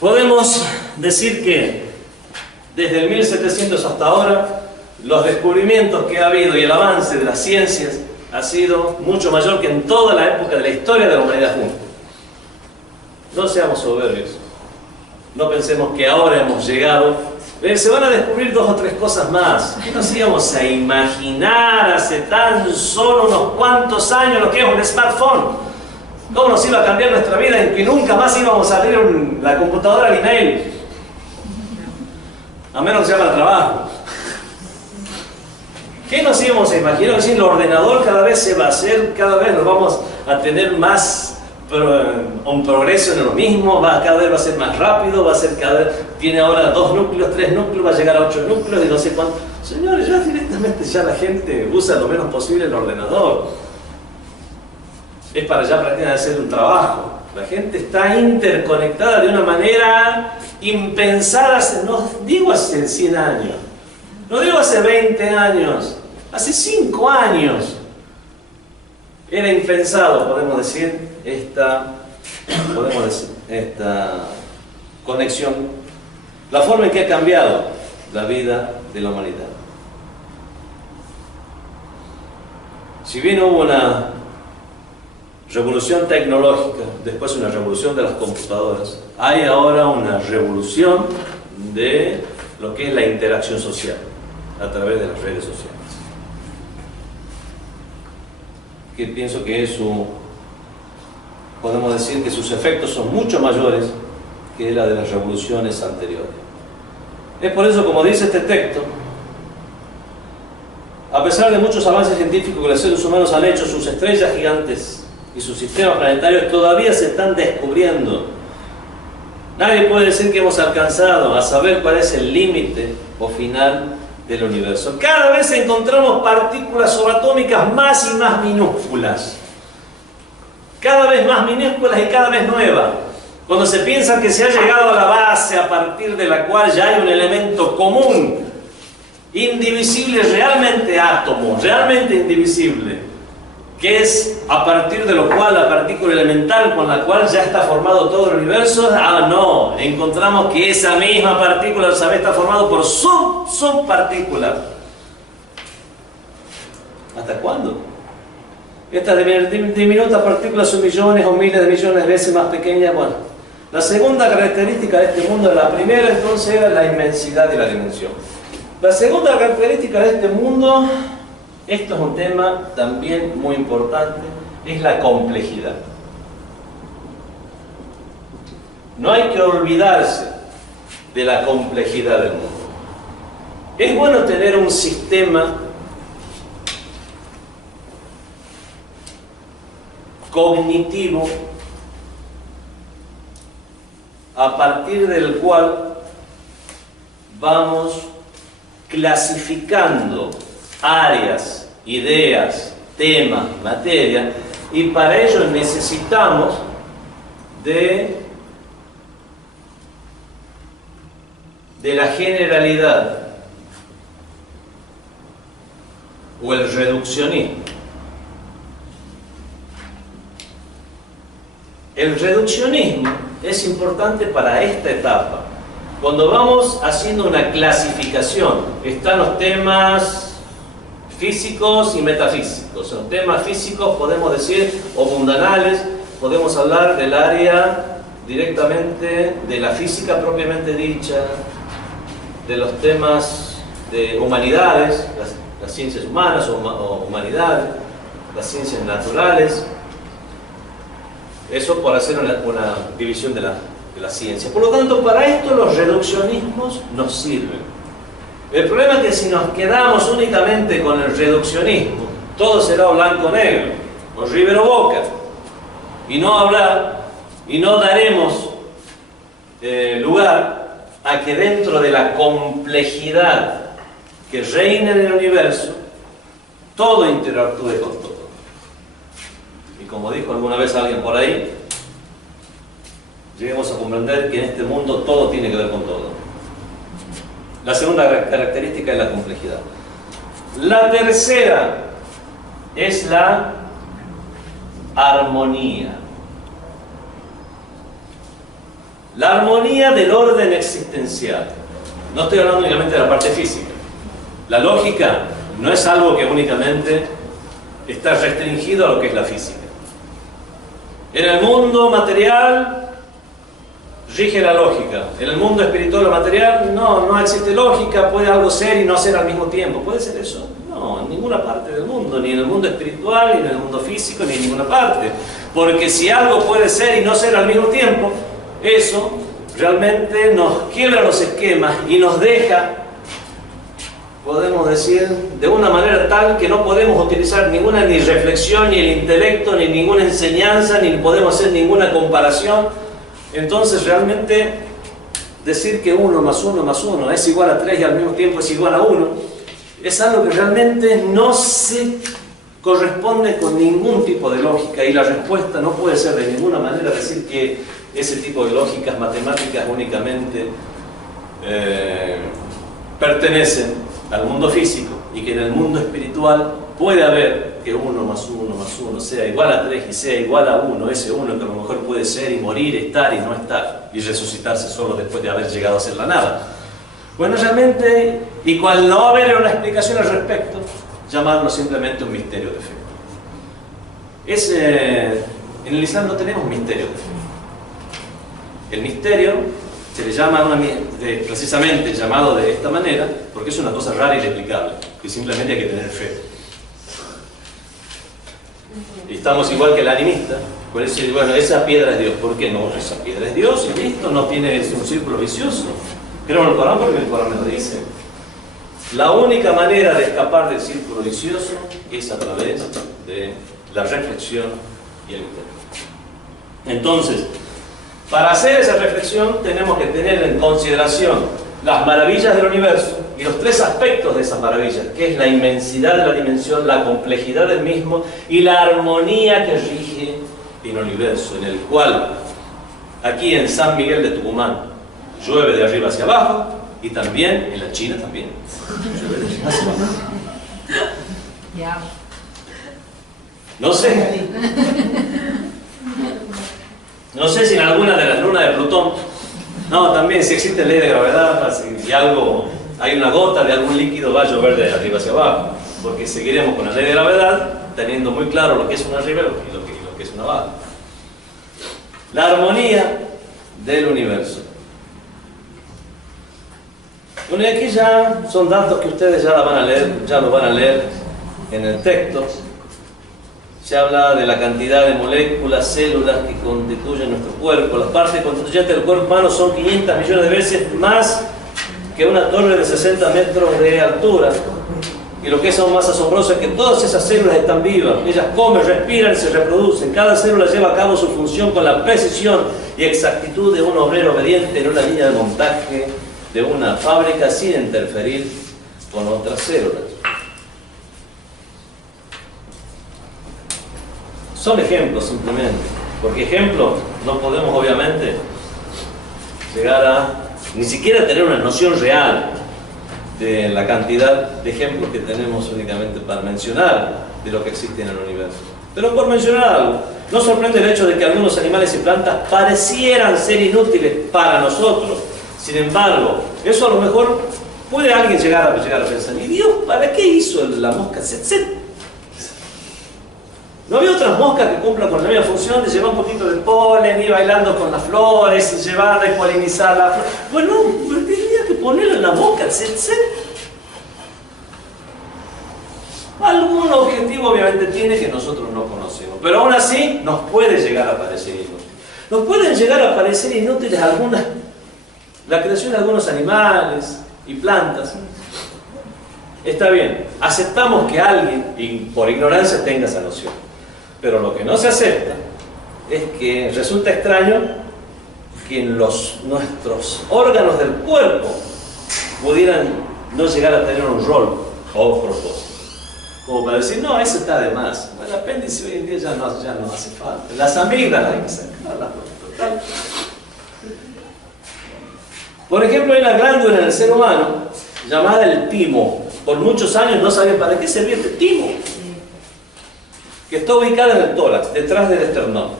Podemos decir que desde el 1700 hasta ahora, los descubrimientos que ha habido y el avance de las ciencias ha sido mucho mayor que en toda la época de la historia de la humanidad junta. No seamos soberbios. No pensemos que ahora hemos llegado. Se van a descubrir 2 o 3 cosas más. ¿Qué nos íbamos a imaginar hace tan solo unos cuantos años lo que es un smartphone? ¿Cómo nos iba a cambiar nuestra vida en que nunca más íbamos a abrir la computadora al email? A menos que sea para trabajo. ¿Qué nos íbamos a imaginar? Es decir, el ordenador cada vez se va a hacer, cada vez nos vamos a tener más un progreso en lo mismo, cada vez va a ser más rápido, va a ser cada vez, tiene ahora 2 núcleos, 3 núcleos, va a llegar a 8 núcleos y no sé cuánto. Señores, ya directamente ya la gente usa lo menos posible el ordenador. Es para ya prácticamente hacer un trabajo. La gente está interconectada de una manera impensada, no digo hace 100 años, no digo hace 20 años, hace 5 años. Era impensado, podemos decir, esta conexión, la forma en que ha cambiado la vida de la humanidad. Si bien hubo una revolución tecnológica, después una revolución de las computadoras, hay ahora una revolución de lo que es la interacción social a través de las redes sociales. Que pienso que eso, podemos decir que sus efectos son mucho mayores que la de las revoluciones anteriores. Es por eso, como dice este texto, a pesar de muchos avances científicos que los seres humanos han hecho, sus estrellas gigantes y sus sistemas planetarios todavía se están descubriendo. Nadie puede decir que hemos alcanzado a saber cuál es el límite o final del universo. Cada vez encontramos partículas subatómicas más y más minúsculas. Cada vez más minúsculas y cada vez nuevas. Cuando se piensa que se ha llegado a la base a partir de la cual ya hay un elemento común, indivisible, realmente átomo, realmente indivisible, que es a partir de lo cual la partícula elemental con la cual ya está formado todo el universo, no, encontramos que esa misma partícula ¿sabe? Está formado por subpartículas. ¿Hasta cuándo? Estas diminutas partículas son millones o miles de millones de veces más pequeñas. Bueno, la segunda característica de este mundo, la primera entonces era la inmensidad y la dimensión. La segunda característica de este mundo, esto es un tema también muy importante, es la complejidad. No hay que olvidarse de la complejidad del mundo. Es bueno tener un sistema cognitivo a partir del cual vamos clasificando áreas, ideas, temas, materia, y para ello necesitamos de la generalidad o el reduccionismo. El reduccionismo es importante para esta etapa. Cuando vamos haciendo una clasificación, están los temas físicos y metafísicos. Los temas físicos podemos decir, o mundanales, podemos hablar del área directamente de la física propiamente dicha, de los temas de humanidades, las ciencias humanas o humanidades, las ciencias naturales. Eso por hacer una división de la ciencia. Por lo tanto, para esto los reduccionismos nos sirven. El problema es que si nos quedamos únicamente con el reduccionismo, todo será blanco-negro, o River o Boca, y no hablar, y no daremos lugar a que dentro de la complejidad que reina en el universo, todo interactúe con todo. Y como dijo alguna vez alguien por ahí, lleguemos a comprender que en este mundo todo tiene que ver con todo. La segunda característica es la complejidad. La tercera es la armonía. La armonía del orden existencial. No estoy hablando únicamente de la parte física. La lógica no es algo que únicamente está restringido a lo que es la física. En el mundo material rige la lógica. En el mundo espiritual o material no existe lógica. Puede algo ser y no ser al mismo tiempo. ¿Puede ser eso? No, en ninguna parte del mundo, ni en el mundo espiritual, ni en el mundo físico, ni en ninguna parte. Porque si algo puede ser y no ser al mismo tiempo, eso realmente nos quiebra los esquemas y nos deja, podemos decir, de una manera tal que no podemos utilizar ninguna ni reflexión, ni el intelecto, ni ninguna enseñanza, ni podemos hacer ninguna comparación. Entonces realmente decir que 1 más 1 más 1 es igual a 3 y al mismo tiempo es igual a 1 es algo que realmente no se corresponde con ningún tipo de lógica, y la respuesta no puede ser de ninguna manera decir que ese tipo de lógicas matemáticas únicamente pertenecen al mundo físico, y que en el mundo espiritual puede haber que 1 más 1 más 1 sea igual a 3 y sea igual a 1, ese 1 que a lo mejor puede ser y morir, estar y no estar, y resucitarse solo después de haber llegado a ser la nada. Bueno, realmente, y cual no haber una explicación al respecto, llamarlo simplemente un misterio de fe. Es En el Islam no tenemos misterio. El misterio se le llama precisamente llamado de esta manera porque es una cosa rara e inexplicable, que simplemente hay que tener fe. Y estamos igual que el animista, por eso, bueno, esa piedra es Dios. ¿Por qué no? Esa piedra es Dios y listo, no tiene un círculo vicioso. Creo en el Corán porque el Corán me lo dice. La única manera de escapar del círculo vicioso es a través de la reflexión y el misterio. Entonces, para hacer esa reflexión tenemos que tener en consideración las maravillas del universo y los tres aspectos de esas maravillas, que es la inmensidad de la dimensión, la complejidad del mismo y la armonía que rige el universo, en el cual aquí en San Miguel de Tucumán llueve de arriba hacia abajo y también en la China también llueve de arriba hacia abajo. No sé si en alguna de las lunas de Plutón, no, también si existe ley de gravedad, si hay una gota de algún líquido va a llover de arriba hacia abajo, porque seguiremos con la ley de gravedad teniendo muy claro lo que es una arriba y lo que es una abajo. La armonía del universo. Bueno, y aquí ya son datos que ustedes ya lo van a leer en el texto. Se habla de la cantidad de moléculas, células que constituyen nuestro cuerpo. Las partes constituyentes del cuerpo humano son 500 millones de veces más que una torre de 60 metros de altura. Y lo que es aún más asombroso es que todas esas células están vivas. Ellas comen, respiran y se reproducen. Cada célula lleva a cabo su función con la precisión y exactitud de un obrero obediente en una línea de montaje de una fábrica sin interferir con otras células. Son ejemplos simplemente, porque ejemplos no podemos obviamente llegar a ni siquiera tener una noción real de la cantidad de ejemplos que tenemos únicamente para mencionar de lo que existe en el universo. Pero por mencionar algo, no sorprende el hecho de que algunos animales y plantas parecieran ser inútiles para nosotros. Sin embargo, eso a lo mejor puede alguien llegar a pensar, ¿y Dios para qué hizo la mosca tsetse? ¿No había otras moscas que cumplan con la misma función de llevar un poquito de polen, ir bailando con las flores, y llevarla y polinizar la flor? Bueno, tendría que ponerle en la mosca tsetse. Algún objetivo obviamente tiene que nosotros no conocemos, pero aún así nos puede llegar a parecer inútil. Nos pueden llegar a parecer inútiles la creación de algunos animales y plantas. Está bien, aceptamos que alguien por ignorancia tenga esa noción. Pero lo que no se acepta es que resulta extraño que nuestros órganos del cuerpo pudieran no llegar a tener un rol o propósito. Como para decir, no, eso está de más. El apéndice hoy en día ya no hace falta. Las amígdalas hay que sacarlas. Total. Por ejemplo, hay una glándula en el ser humano llamada el timo. Por muchos años no sabían para qué servía este timo, que está ubicada en el tórax, detrás del esternón.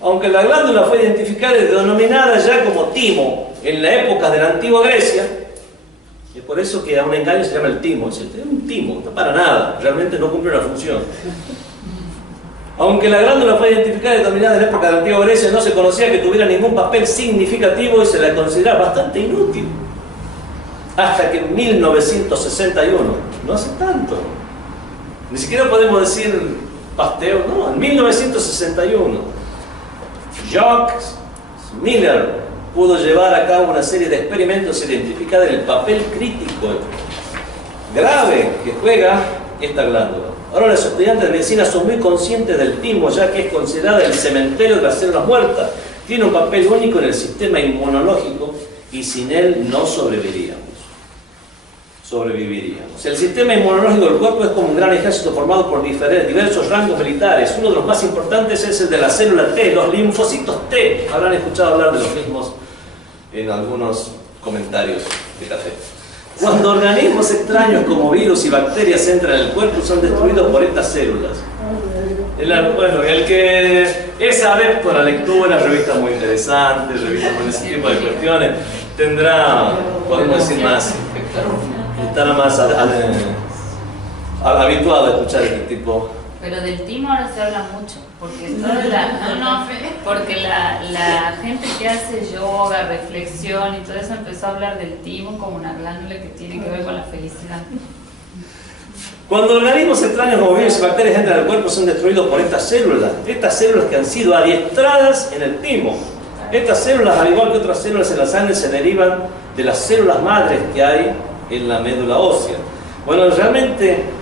Aunque la glándula fue identificada y denominada ya como timo en la época de la antigua Grecia, y por eso que a un engaño se llama el timo. Es un timo, no para nada, realmente no cumple una función. Aunque la glándula fue identificada y denominada en la época de la antigua Grecia, no se conocía que tuviera ningún papel significativo y se la consideraba bastante inútil. Hasta que en 1961, no hace tanto, ni siquiera podemos decir Pasteur, no, en 1961, Jacques Miller pudo llevar a cabo una serie de experimentos identificados en el papel crítico grave que juega esta glándula. Ahora los estudiantes de medicina son muy conscientes del timo, ya que es considerada el cementerio de las células muertas. Tiene un papel único en el sistema inmunológico y sin él no sobreviviríamos. El sistema inmunológico del cuerpo es como un gran ejército formado por diversos rangos militares. Uno de los más importantes es el de la célula T, los linfocitos T. Habrán escuchado hablar de los mismos en algunos comentarios de café. Cuando organismos extraños como virus y bacterias entran en el cuerpo, son destruidos por estas células. Bueno, el que es adepto a la lectura, revistas muy interesantes, revistas con ese tipo de cuestiones, tendrá, podemos decir, estará más habituado a escuchar este tipo Pero del timo ahora se habla mucho, porque porque la gente que hace yoga, reflexión y todo eso empezó a hablar del timo como una glándula que tiene que ver con la felicidad. Cuando organismos extraños como virus y bacterias entran al cuerpo son destruidos por estas células que han sido adiestradas en el timo. Estas células, al igual que otras células en la sangre, se derivan de las células madres que hay en la médula ósea. Bueno, realmente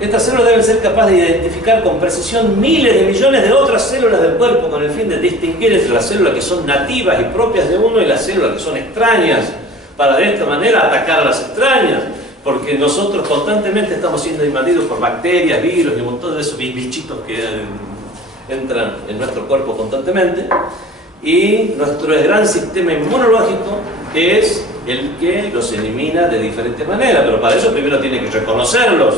estas células deben ser capaces de identificar con precisión miles de millones de otras células del cuerpo con el fin de distinguir entre las células que son nativas y propias de uno y las células que son extrañas, para de esta manera atacar a las extrañas, porque nosotros constantemente estamos siendo invadidos por bacterias, virus y un montón de esos bichitos que entran en nuestro cuerpo constantemente, y nuestro gran sistema inmunológico es el que los elimina de diferentes maneras, pero para eso primero tiene que reconocerlos.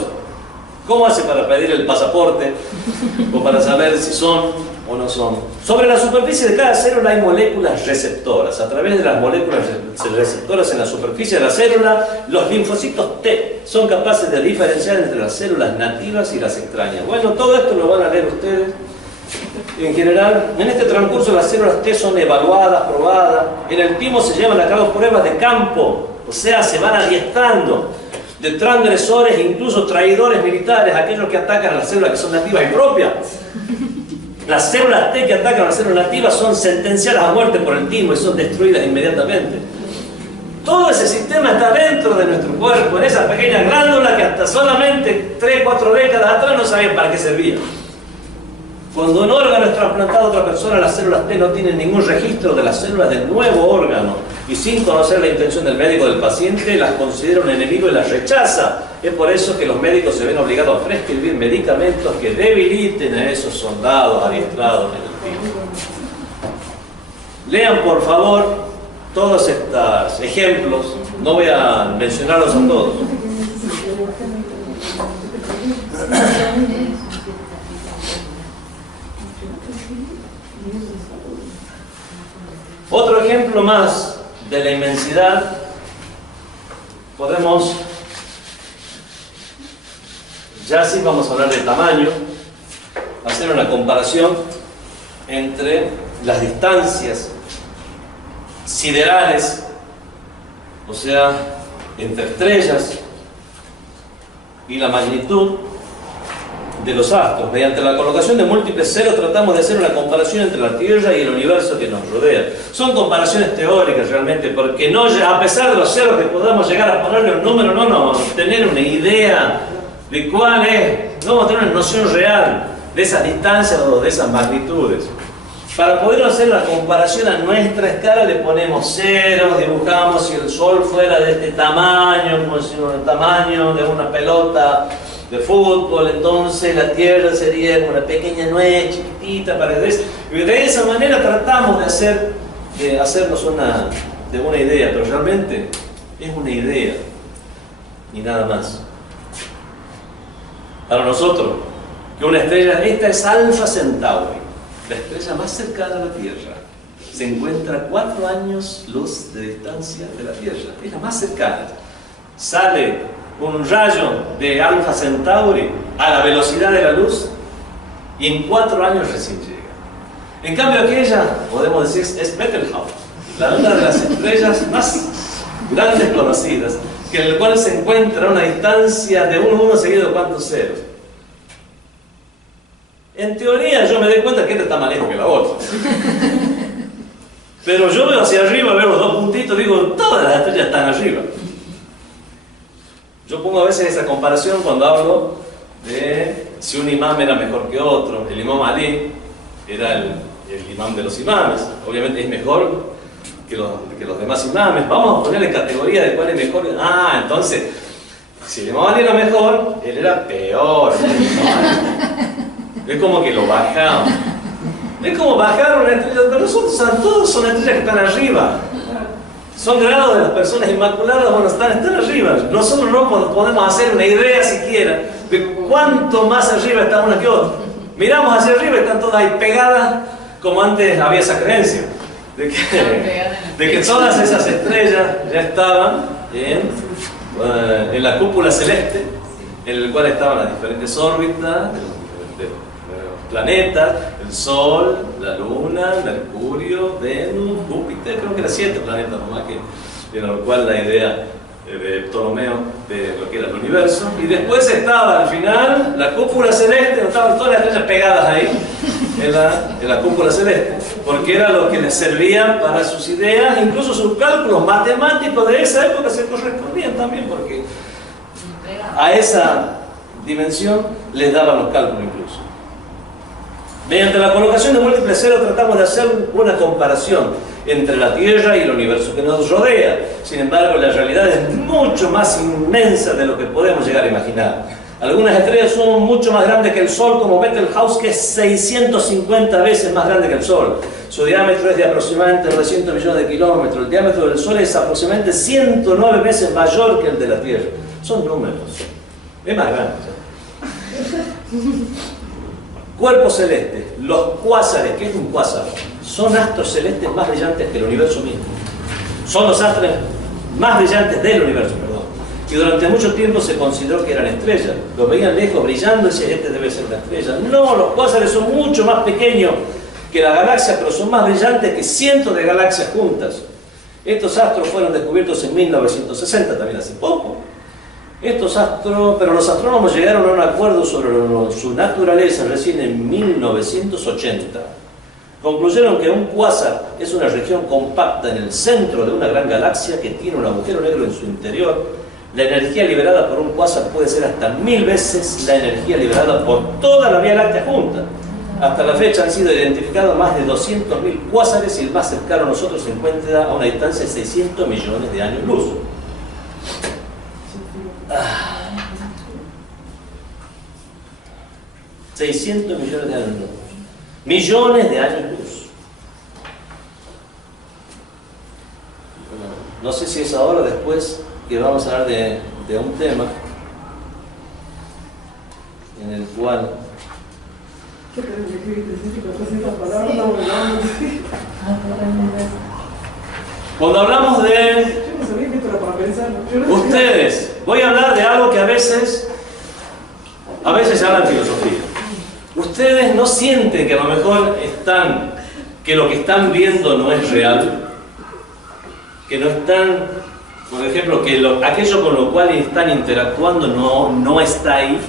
¿Cómo hace para pedir el pasaporte o para saber si son o no son? Sobre la superficie de cada célula hay moléculas receptoras. A través de las moléculas receptoras en la superficie de la célula, los linfocitos T son capaces de diferenciar entre las células nativas y las extrañas. Bueno, todo esto lo van a leer ustedes. En general, en este transcurso las células T son evaluadas, probadas. En el timo se llevan a cabo pruebas de campo, o sea, se van adiestrando de transgresores e incluso traidores militares, aquellos que atacan a las células que son nativas y propias. Las células T que atacan a las células nativas son sentenciadas a muerte por el timo y son destruidas inmediatamente. Todo ese sistema está dentro de nuestro cuerpo, en esa pequeña glándula que hasta solamente 3-4 décadas atrás no sabían para qué servía. Cuando un órgano es trasplantado a otra persona, las células T no tienen ningún registro de las células del nuevo órgano y sin conocer la intención del médico del paciente, las considera un enemigo y las rechaza. Es por eso que los médicos se ven obligados a prescribir medicamentos que debiliten a esos soldados adiestrados en el timo. Lean por favor todos estos ejemplos, no voy a mencionarlos a todos. Otro ejemplo más de la inmensidad, podemos, ya sí vamos a hablar del tamaño, hacer una comparación entre las distancias siderales, o sea, entre estrellas, y la magnitud de los astros. Mediante la colocación de múltiples ceros tratamos de hacer una comparación entre la Tierra y el universo que nos rodea. Son comparaciones teóricas realmente, porque no, a pesar de los ceros que podamos llegar a ponerle un número, no vamos a tener una idea de cuál es, no vamos a tener una noción real de esas distancias o de esas magnitudes. Para poder hacer la comparación a nuestra escala le ponemos ceros, dibujamos si el Sol fuera de este tamaño, como si el tamaño de una pelota de fútbol, entonces la Tierra sería como una pequeña nuez chiquitita para que y de esa manera tratamos de hacernos una idea, pero realmente es una idea y nada más. Para nosotros, que una estrella, esta es Alfa Centauri, la estrella más cercana a la Tierra, se encuentra a 4 años luz de distancia de la Tierra, es la más cercana. Sale un rayo de Alfa Centauri a la velocidad de la luz y en 4 años recién llega. En cambio aquella, podemos decir, es Betelgeuse, una de las estrellas más grandes conocidas, que en el cual se encuentra a una distancia de 1 seguido de cuántos ceros. En teoría yo me doy cuenta que esta está más lejos que la otra. Pero yo veo hacia arriba, veo los 2 puntitos, digo, todas las estrellas están arriba. Yo pongo a veces esa comparación cuando hablo de si un imán era mejor que otro. El imam Ali era el imán de los imames, obviamente es mejor que los demás imames. Vamos a ponerle categoría de cuál es mejor. Entonces, si el imam Ali era mejor, él era peor. Es como que lo bajamos. Es como bajar una estrella, pero nosotros todos son estrellas que están arriba. Son grados de las personas inmaculadas, bueno, están arriba. Nosotros no podemos hacer una idea siquiera de cuánto más arriba está una que otra. Miramos hacia arriba y están todas ahí pegadas, como antes había esa creencia, de que todas esas estrellas ya estaban en la cúpula celeste en el cual estaban las diferentes órbitas de los planetas, el Sol, la Luna, Mercurio, Venus, Júpiter, creo que eran 7 planetas nomás, que, en lo cual la idea de Ptolomeo de lo que era el universo. Y después estaba al final la cúpula celeste, donde estaban todas las estrellas pegadas ahí en la cúpula celeste, porque era lo que les servía para sus ideas, incluso sus cálculos matemáticos de esa época se correspondían también, porque a esa dimensión les daban los cálculos incluso. Mediante la colocación de múltiples ceros tratamos de hacer una comparación entre la Tierra y el universo que nos rodea. Sin embargo, la realidad es mucho más inmensa de lo que podemos llegar a imaginar. Algunas estrellas son mucho más grandes que el Sol, como Betelgeuse, que es 650 veces más grande que el Sol. Su diámetro es de aproximadamente 900 millones de kilómetros. El diámetro del Sol es aproximadamente 109 veces mayor que el de la Tierra. Son números. Es más grande. Cuerpos celestes, los cuásares. ¿Qué es un cuásar? Son astros celestes más brillantes que el universo mismo. Son los astros más brillantes del universo, perdón. Y durante mucho tiempo se consideró que eran estrellas. Los veían lejos brillando y decían, este debe ser la estrella. No, los cuásares son mucho más pequeños que la galaxia, pero son más brillantes que cientos de galaxias juntas. Estos astros fueron descubiertos en 1960, también hace poco. Estos astros, pero los astrónomos llegaron a un acuerdo sobre su naturaleza recién en 1980. Concluyeron que un cuásar es una región compacta en el centro de una gran galaxia que tiene un agujero negro en su interior. La energía liberada por un cuásar puede ser hasta 1000 veces la energía liberada por toda la Vía Láctea junta. Hasta la fecha han sido identificados más de 200.000 cuásares y el más cercano a nosotros se encuentra a una distancia de 600 millones de años luz. 600 millones de años luz. Millones de años luz. No sé si es ahora o después que vamos a hablar de un tema en el cual cuando hablamos de ustedes, voy a hablar de algo que a veces se habla en filosofía. Ustedes no sienten que a lo mejor que lo que están viendo no es real, que no están, por ejemplo, que aquello con lo cual están interactuando no está ahí.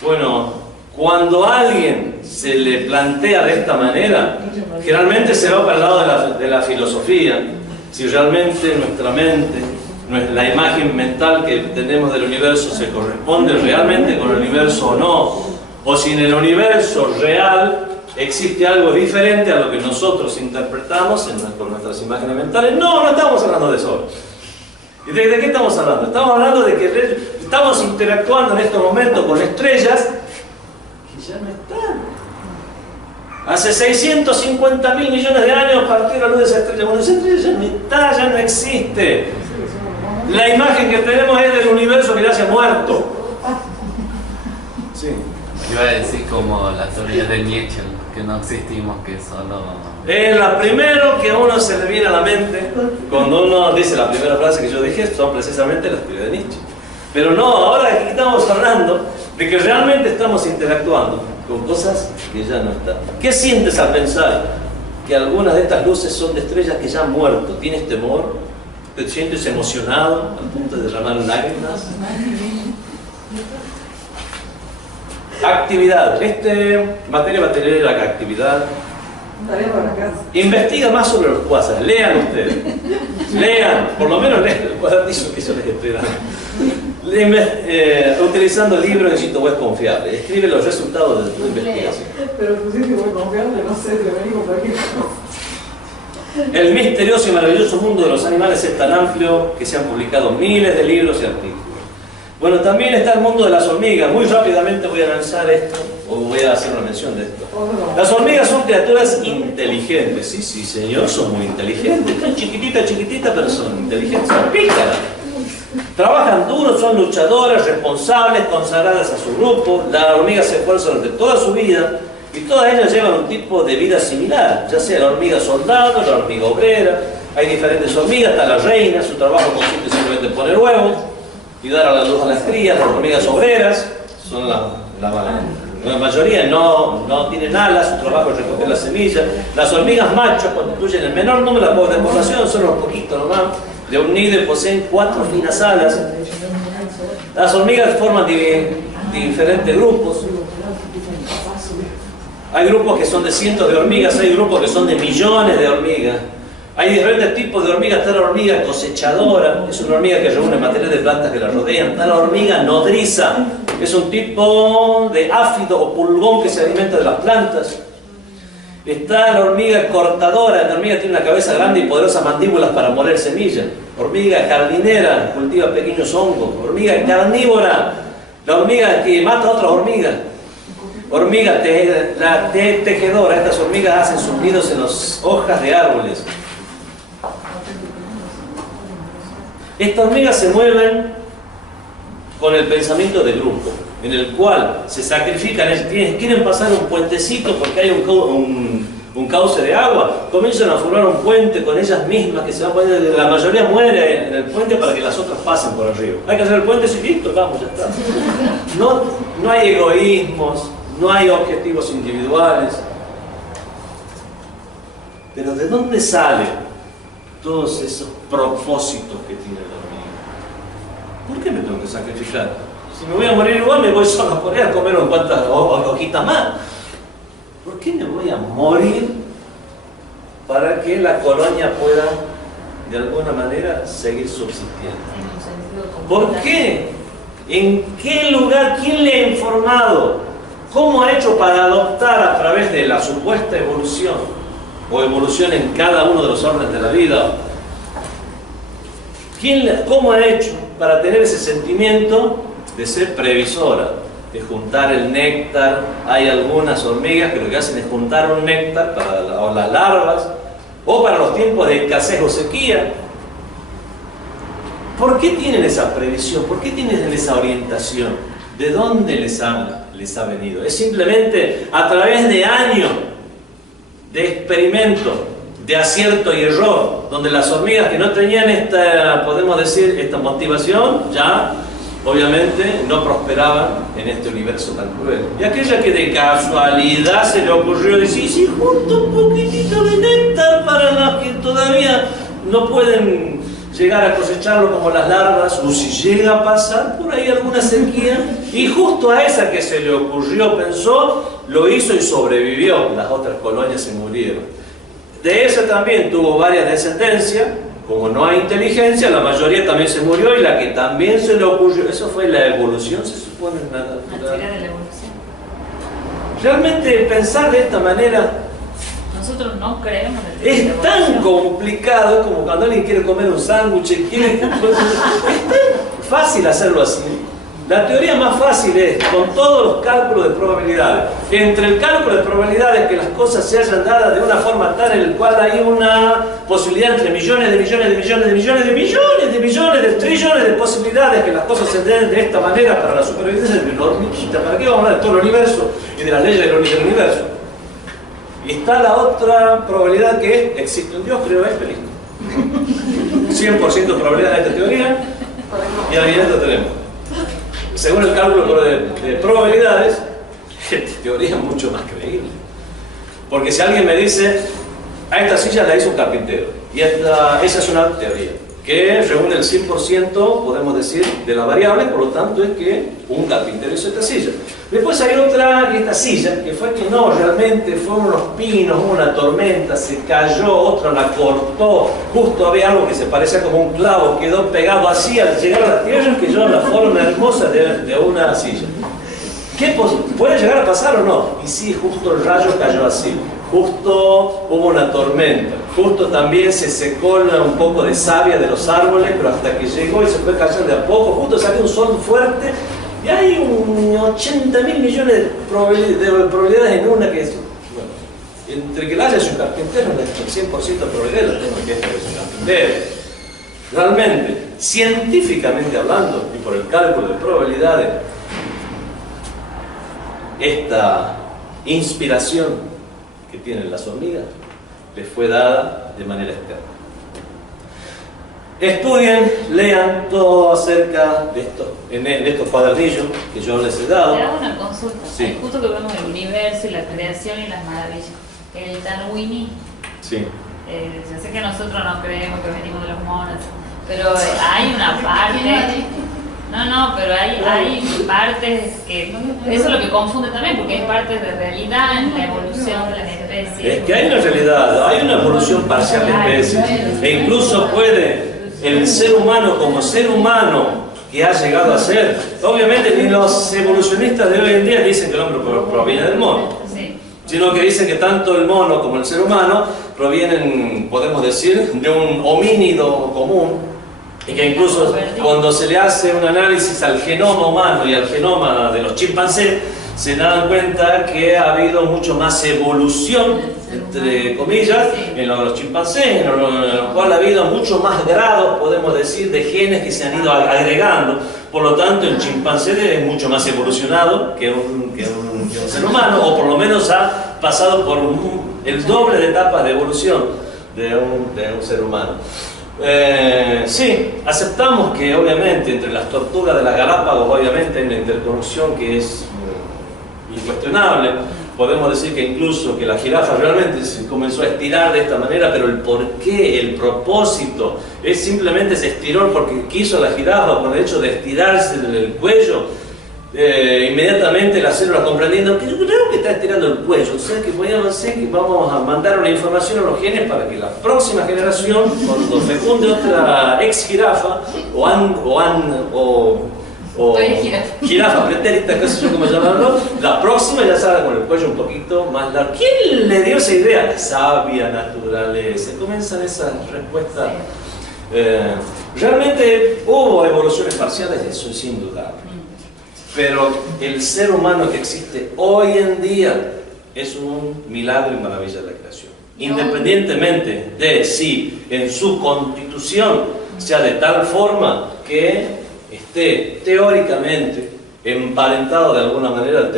Bueno, cuando a alguien se le plantea de esta manera, generalmente se va para el lado de la filosofía. Si realmente nuestra mente, la imagen mental que tenemos del universo se corresponde realmente con el universo o no, o si en el universo real existe algo diferente a lo que nosotros interpretamos con nuestras imágenes mentales. No estamos hablando de eso. ¿Y de qué estamos hablando? Estamos hablando de que estamos interactuando en estos momentos con estrellas que ya no están. Hace 650.000 millones de años partió la luz de esa estrella. Bueno, esa estrella ya no está, ya no existe. La imagen que tenemos es del universo que ya se ha muerto. Sí. Iba a decir como la teoría de Nietzsche, que no existimos, que solo... Es lo primero que a uno se le viene a la mente cuando uno dice la primera frase que yo dije, son precisamente las teorías de Nietzsche. Pero no, ahora aquí estamos hablando de que realmente estamos interactuando con cosas que ya no están. ¿Qué sientes al pensar que algunas de estas luces son de estrellas que ya han muerto? ¿Tienes temor? ¿Te sientes emocionado al punto de derramar lágrimas? Actividad. Materia va a tener la actividad. Investiga más sobre los cuásares. Lean ustedes. Lean, por lo menos lean el cuadernillo que yo les estoy dando. Utilizando libros de sitio web confiable. Escribe los resultados de tu investigación. Pero tu sitio web confiable, no sé, te venimos por aquí. El misterioso y maravilloso mundo de los animales es tan amplio que se han publicado miles de libros y artículos. Bueno, también está el mundo de las hormigas. Muy rápidamente voy a lanzar esto, o voy a hacer una mención de esto. Las hormigas son criaturas inteligentes. Sí, señor, son muy inteligentes. Son chiquititas, pero son inteligentes, son pícaras. Trabajan duro, son luchadoras, responsables, consagradas a su grupo. La hormiga se esfuerza durante toda su vida y todas ellas llevan un tipo de vida similar, ya sea la hormiga soldado, la hormiga obrera. Hay diferentes hormigas, está la reina, su trabajo consiste simplemente en poner huevos. y dar a la luz a las crías. Las hormigas obreras son la mayoría, no tienen alas, su trabajo es recoger las semillas. Las hormigas machos constituyen el menor número de población, son unos poquitos nomás, de un nido y poseen 4 finas alas. Las hormigas forman diferentes grupos. Hay grupos que son de cientos de hormigas, hay grupos que son de millones de hormigas. Hay diferentes tipos de hormigas. Está la hormiga cosechadora, es una hormiga que reúne material de plantas que la rodean. Está la hormiga nodriza, es un tipo de áfido o pulgón que se alimenta de las plantas. Está la hormiga cortadora, la hormiga tiene una cabeza grande y poderosas mandíbulas para moler semillas. Hormiga jardinera, cultiva pequeños hongos. Hormiga carnívora, la hormiga que mata a otras hormigas. Hormiga tejedora, estas hormigas hacen sus nidos en las hojas de árboles. Estas hormigas se mueven con el pensamiento de grupo, en el cual se sacrifican, quieren pasar un puentecito porque hay un cauce de agua, comienzan a formar un puente con ellas mismas que se van a poner, la mayoría muere en el puente para que las otras pasen por arriba. Hay que hacer el puente, sí, listo, vamos, ya está. No hay egoísmos, no hay objetivos individuales. Pero ¿de dónde salen todos esos propósitos que tiene la hormiga? ¿Por qué me tengo que sacrificar? Si me voy a morir igual, me voy solo a poner a comer unas cuantas hojitas más. ¿Por qué me voy a morir para que la colonia pueda, de alguna manera, seguir subsistiendo? ¿Por qué? ¿En qué lugar? ¿Quién le ha informado? ¿Cómo ha hecho para adoptar a través de la supuesta evolución o evolución en cada uno de los órdenes de la vida? ¿Cómo ha hecho para tener ese sentimiento de ser previsora, de juntar el néctar? Hay algunas hormigas que lo que hacen es juntar un néctar para las larvas o para los tiempos de escasez o sequía. ¿Por qué tienen esa previsión? ¿Por qué tienen esa orientación? ¿De dónde les ha venido? Es simplemente a través de años de experimento, de acierto y error, donde las hormigas que no tenían esta, podemos decir, esta motivación, ya obviamente no prosperaban en este universo tan cruel. Y aquella que de casualidad se le ocurrió decir, sí, junto un poquitito de néctar para las que todavía no pueden llegar a cosecharlo como las larvas, o si llega a pasar por ahí alguna sequía, y justo a esa que se le ocurrió, pensó, lo hizo y sobrevivió. Las otras colonias se murieron. De esa también tuvo varias descendencias. Como no hay inteligencia, la mayoría también se murió, y la que también se le ocurrió, eso fue la evolución, se supone, nada. La teoría de la evolución. Realmente pensar de esta manera, nosotros no creemos en la teoría de la es tan evolución. complicado como cuando alguien quiere comer un sándwich, es tan fácil hacerlo así. La teoría más fácil es con todos los cálculos de probabilidades. Entre el cálculo de probabilidades que las cosas se hayan dado de una forma tal en la cual hay una posibilidad entre millones de millones de millones de millones de millones de millones de trillones de posibilidades que las cosas se den de esta manera para la supervivencia de una hormiguita. ¿Para qué vamos a hablar de todo el universo y de las leyes del universo? Y está la otra probabilidad que es, existe un Dios, creo, es feliz. 100% de probabilidad de esta teoría, y ahí esto tenemos. Según el cálculo de probabilidades, esta teoría es mucho más creíble. Porque si alguien me dice, a esta silla la hizo un carpintero, y esa es una teoría que reúne el 100%, podemos decir, de la variable, por lo tanto es que un carpintero hizo esta silla. Después hay otra, esta silla, que fue que no, realmente fueron unos pinos, hubo una tormenta, se cayó, otra la cortó, justo había algo que se parecía como un clavo, quedó pegado así al llegar a la tierra, que dio la forma hermosa de una silla. ¿Qué puede llegar a pasar o no? Y sí, justo el rayo cayó así, justo hubo una tormenta, justo también se secó un poco de savia de los árboles, pero hasta que llegó y se fue cayendo de a poco, justo salió un sol fuerte, y hay 80.000 millones de probabilidades en una que es, bueno, entre que la haya un carpintero, el 100% de probabilidades la tengo que es un carpintero. Realmente, científicamente hablando, y por el cálculo de probabilidades, esta inspiración que tienen las hormigas les fue dada de manera externa. Estudien, lean todo acerca de esto, en estos cuadernillos que yo les he dado. Te hago una consulta. Sí. Justo que vemos el universo y la creación y las maravillas. El Darwini, Sí. yo sé que nosotros no creemos que venimos de los monos, pero hay una parte. No, pero hay partes que. Eso es lo que confunde también, porque hay partes de realidad en la evolución de las especies. Es que hay una realidad, hay una evolución parcial de especies. E incluso puede el ser humano como ser humano que ha llegado a ser. Obviamente ni los evolucionistas de hoy en día dicen que el hombre proviene del mono. Sí. Sino que dicen que tanto el mono como el ser humano provienen, podemos decir, de un homínido común. Y que incluso cuando se le hace un análisis al genoma humano y al genoma de los chimpancés, se dan cuenta que ha habido mucho más evolución, entre comillas, en los chimpancés, en lo cual ha habido mucho más grados, podemos decir, de genes que se han ido agregando. Por lo tanto, el chimpancé es mucho más evolucionado que un ser humano, o por lo menos ha pasado por el doble de etapas de evolución de un ser humano. Sí, aceptamos que obviamente entre las tortugas de las Galápagos obviamente hay una interconexión que es incuestionable. Podemos decir que incluso que la jirafa realmente se comenzó a estirar de esta manera, pero el porqué, el propósito, es simplemente se estiró porque quiso la jirafa por el hecho de estirarse el cuello. Inmediatamente la célula comprendiendo que yo creo que está estirando el cuello, o sea que podríamos hacer que vamos a mandar una información a los genes para que la próxima generación, cuando fecunde otra ex jirafa jirafa pretérita, qué sé yo cómo llamarlo, la próxima ya salga con el cuello un poquito más largo. ¿Quién le dio esa idea? La sabia naturaleza. Comienzan esas respuestas. Realmente hubo evoluciones parciales, eso es indudable. Pero el ser humano que existe hoy en día es un milagro y maravilla de la creación. Independientemente de si en su constitución sea de tal forma que esté teóricamente emparentado de alguna manera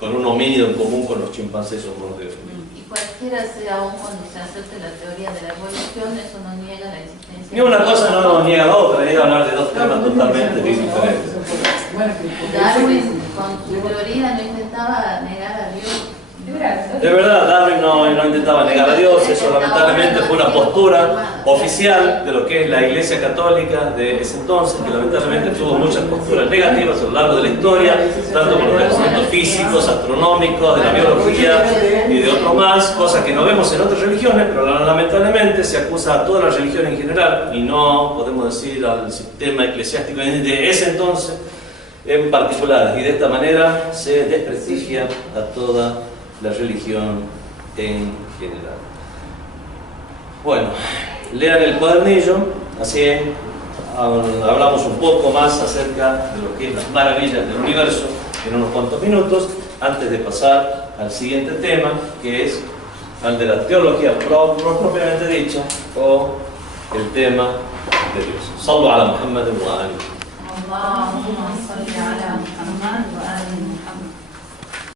con un homínido en común con los chimpancés o monos de hoy. Y cualquiera sea, aún cuando se acepte la teoría de la evolución, eso no niega la existencia. Ni una cosa no niega la otra, iba a hablar de dos temas totalmente diferentes. Darwin, con su teoría, no intentaba negar a Dios. De verdad, Darwin no intentaba negar a Dios, eso lamentablemente fue una postura oficial de lo que es la Iglesia Católica de ese entonces, que lamentablemente tuvo muchas posturas negativas a lo largo de la historia, tanto con los aspectos físicos, astronómicos, de la biología y de otro más, cosas que no vemos en otras religiones, pero lamentablemente se acusa a toda la religión en general y no, podemos decir, al sistema eclesiástico de ese entonces en particular, y de esta manera se desprestigia a toda la religión en general. Bueno, lean el cuadernillo, así hablamos un poco más acerca de lo que es las maravillas del universo en unos cuantos minutos, antes de pasar al siguiente tema, que es al de la teología propiamente dicha, o el tema de Dios. Sallu ala Muhammad wa ali. اللهم صل على محمد وآل محمد.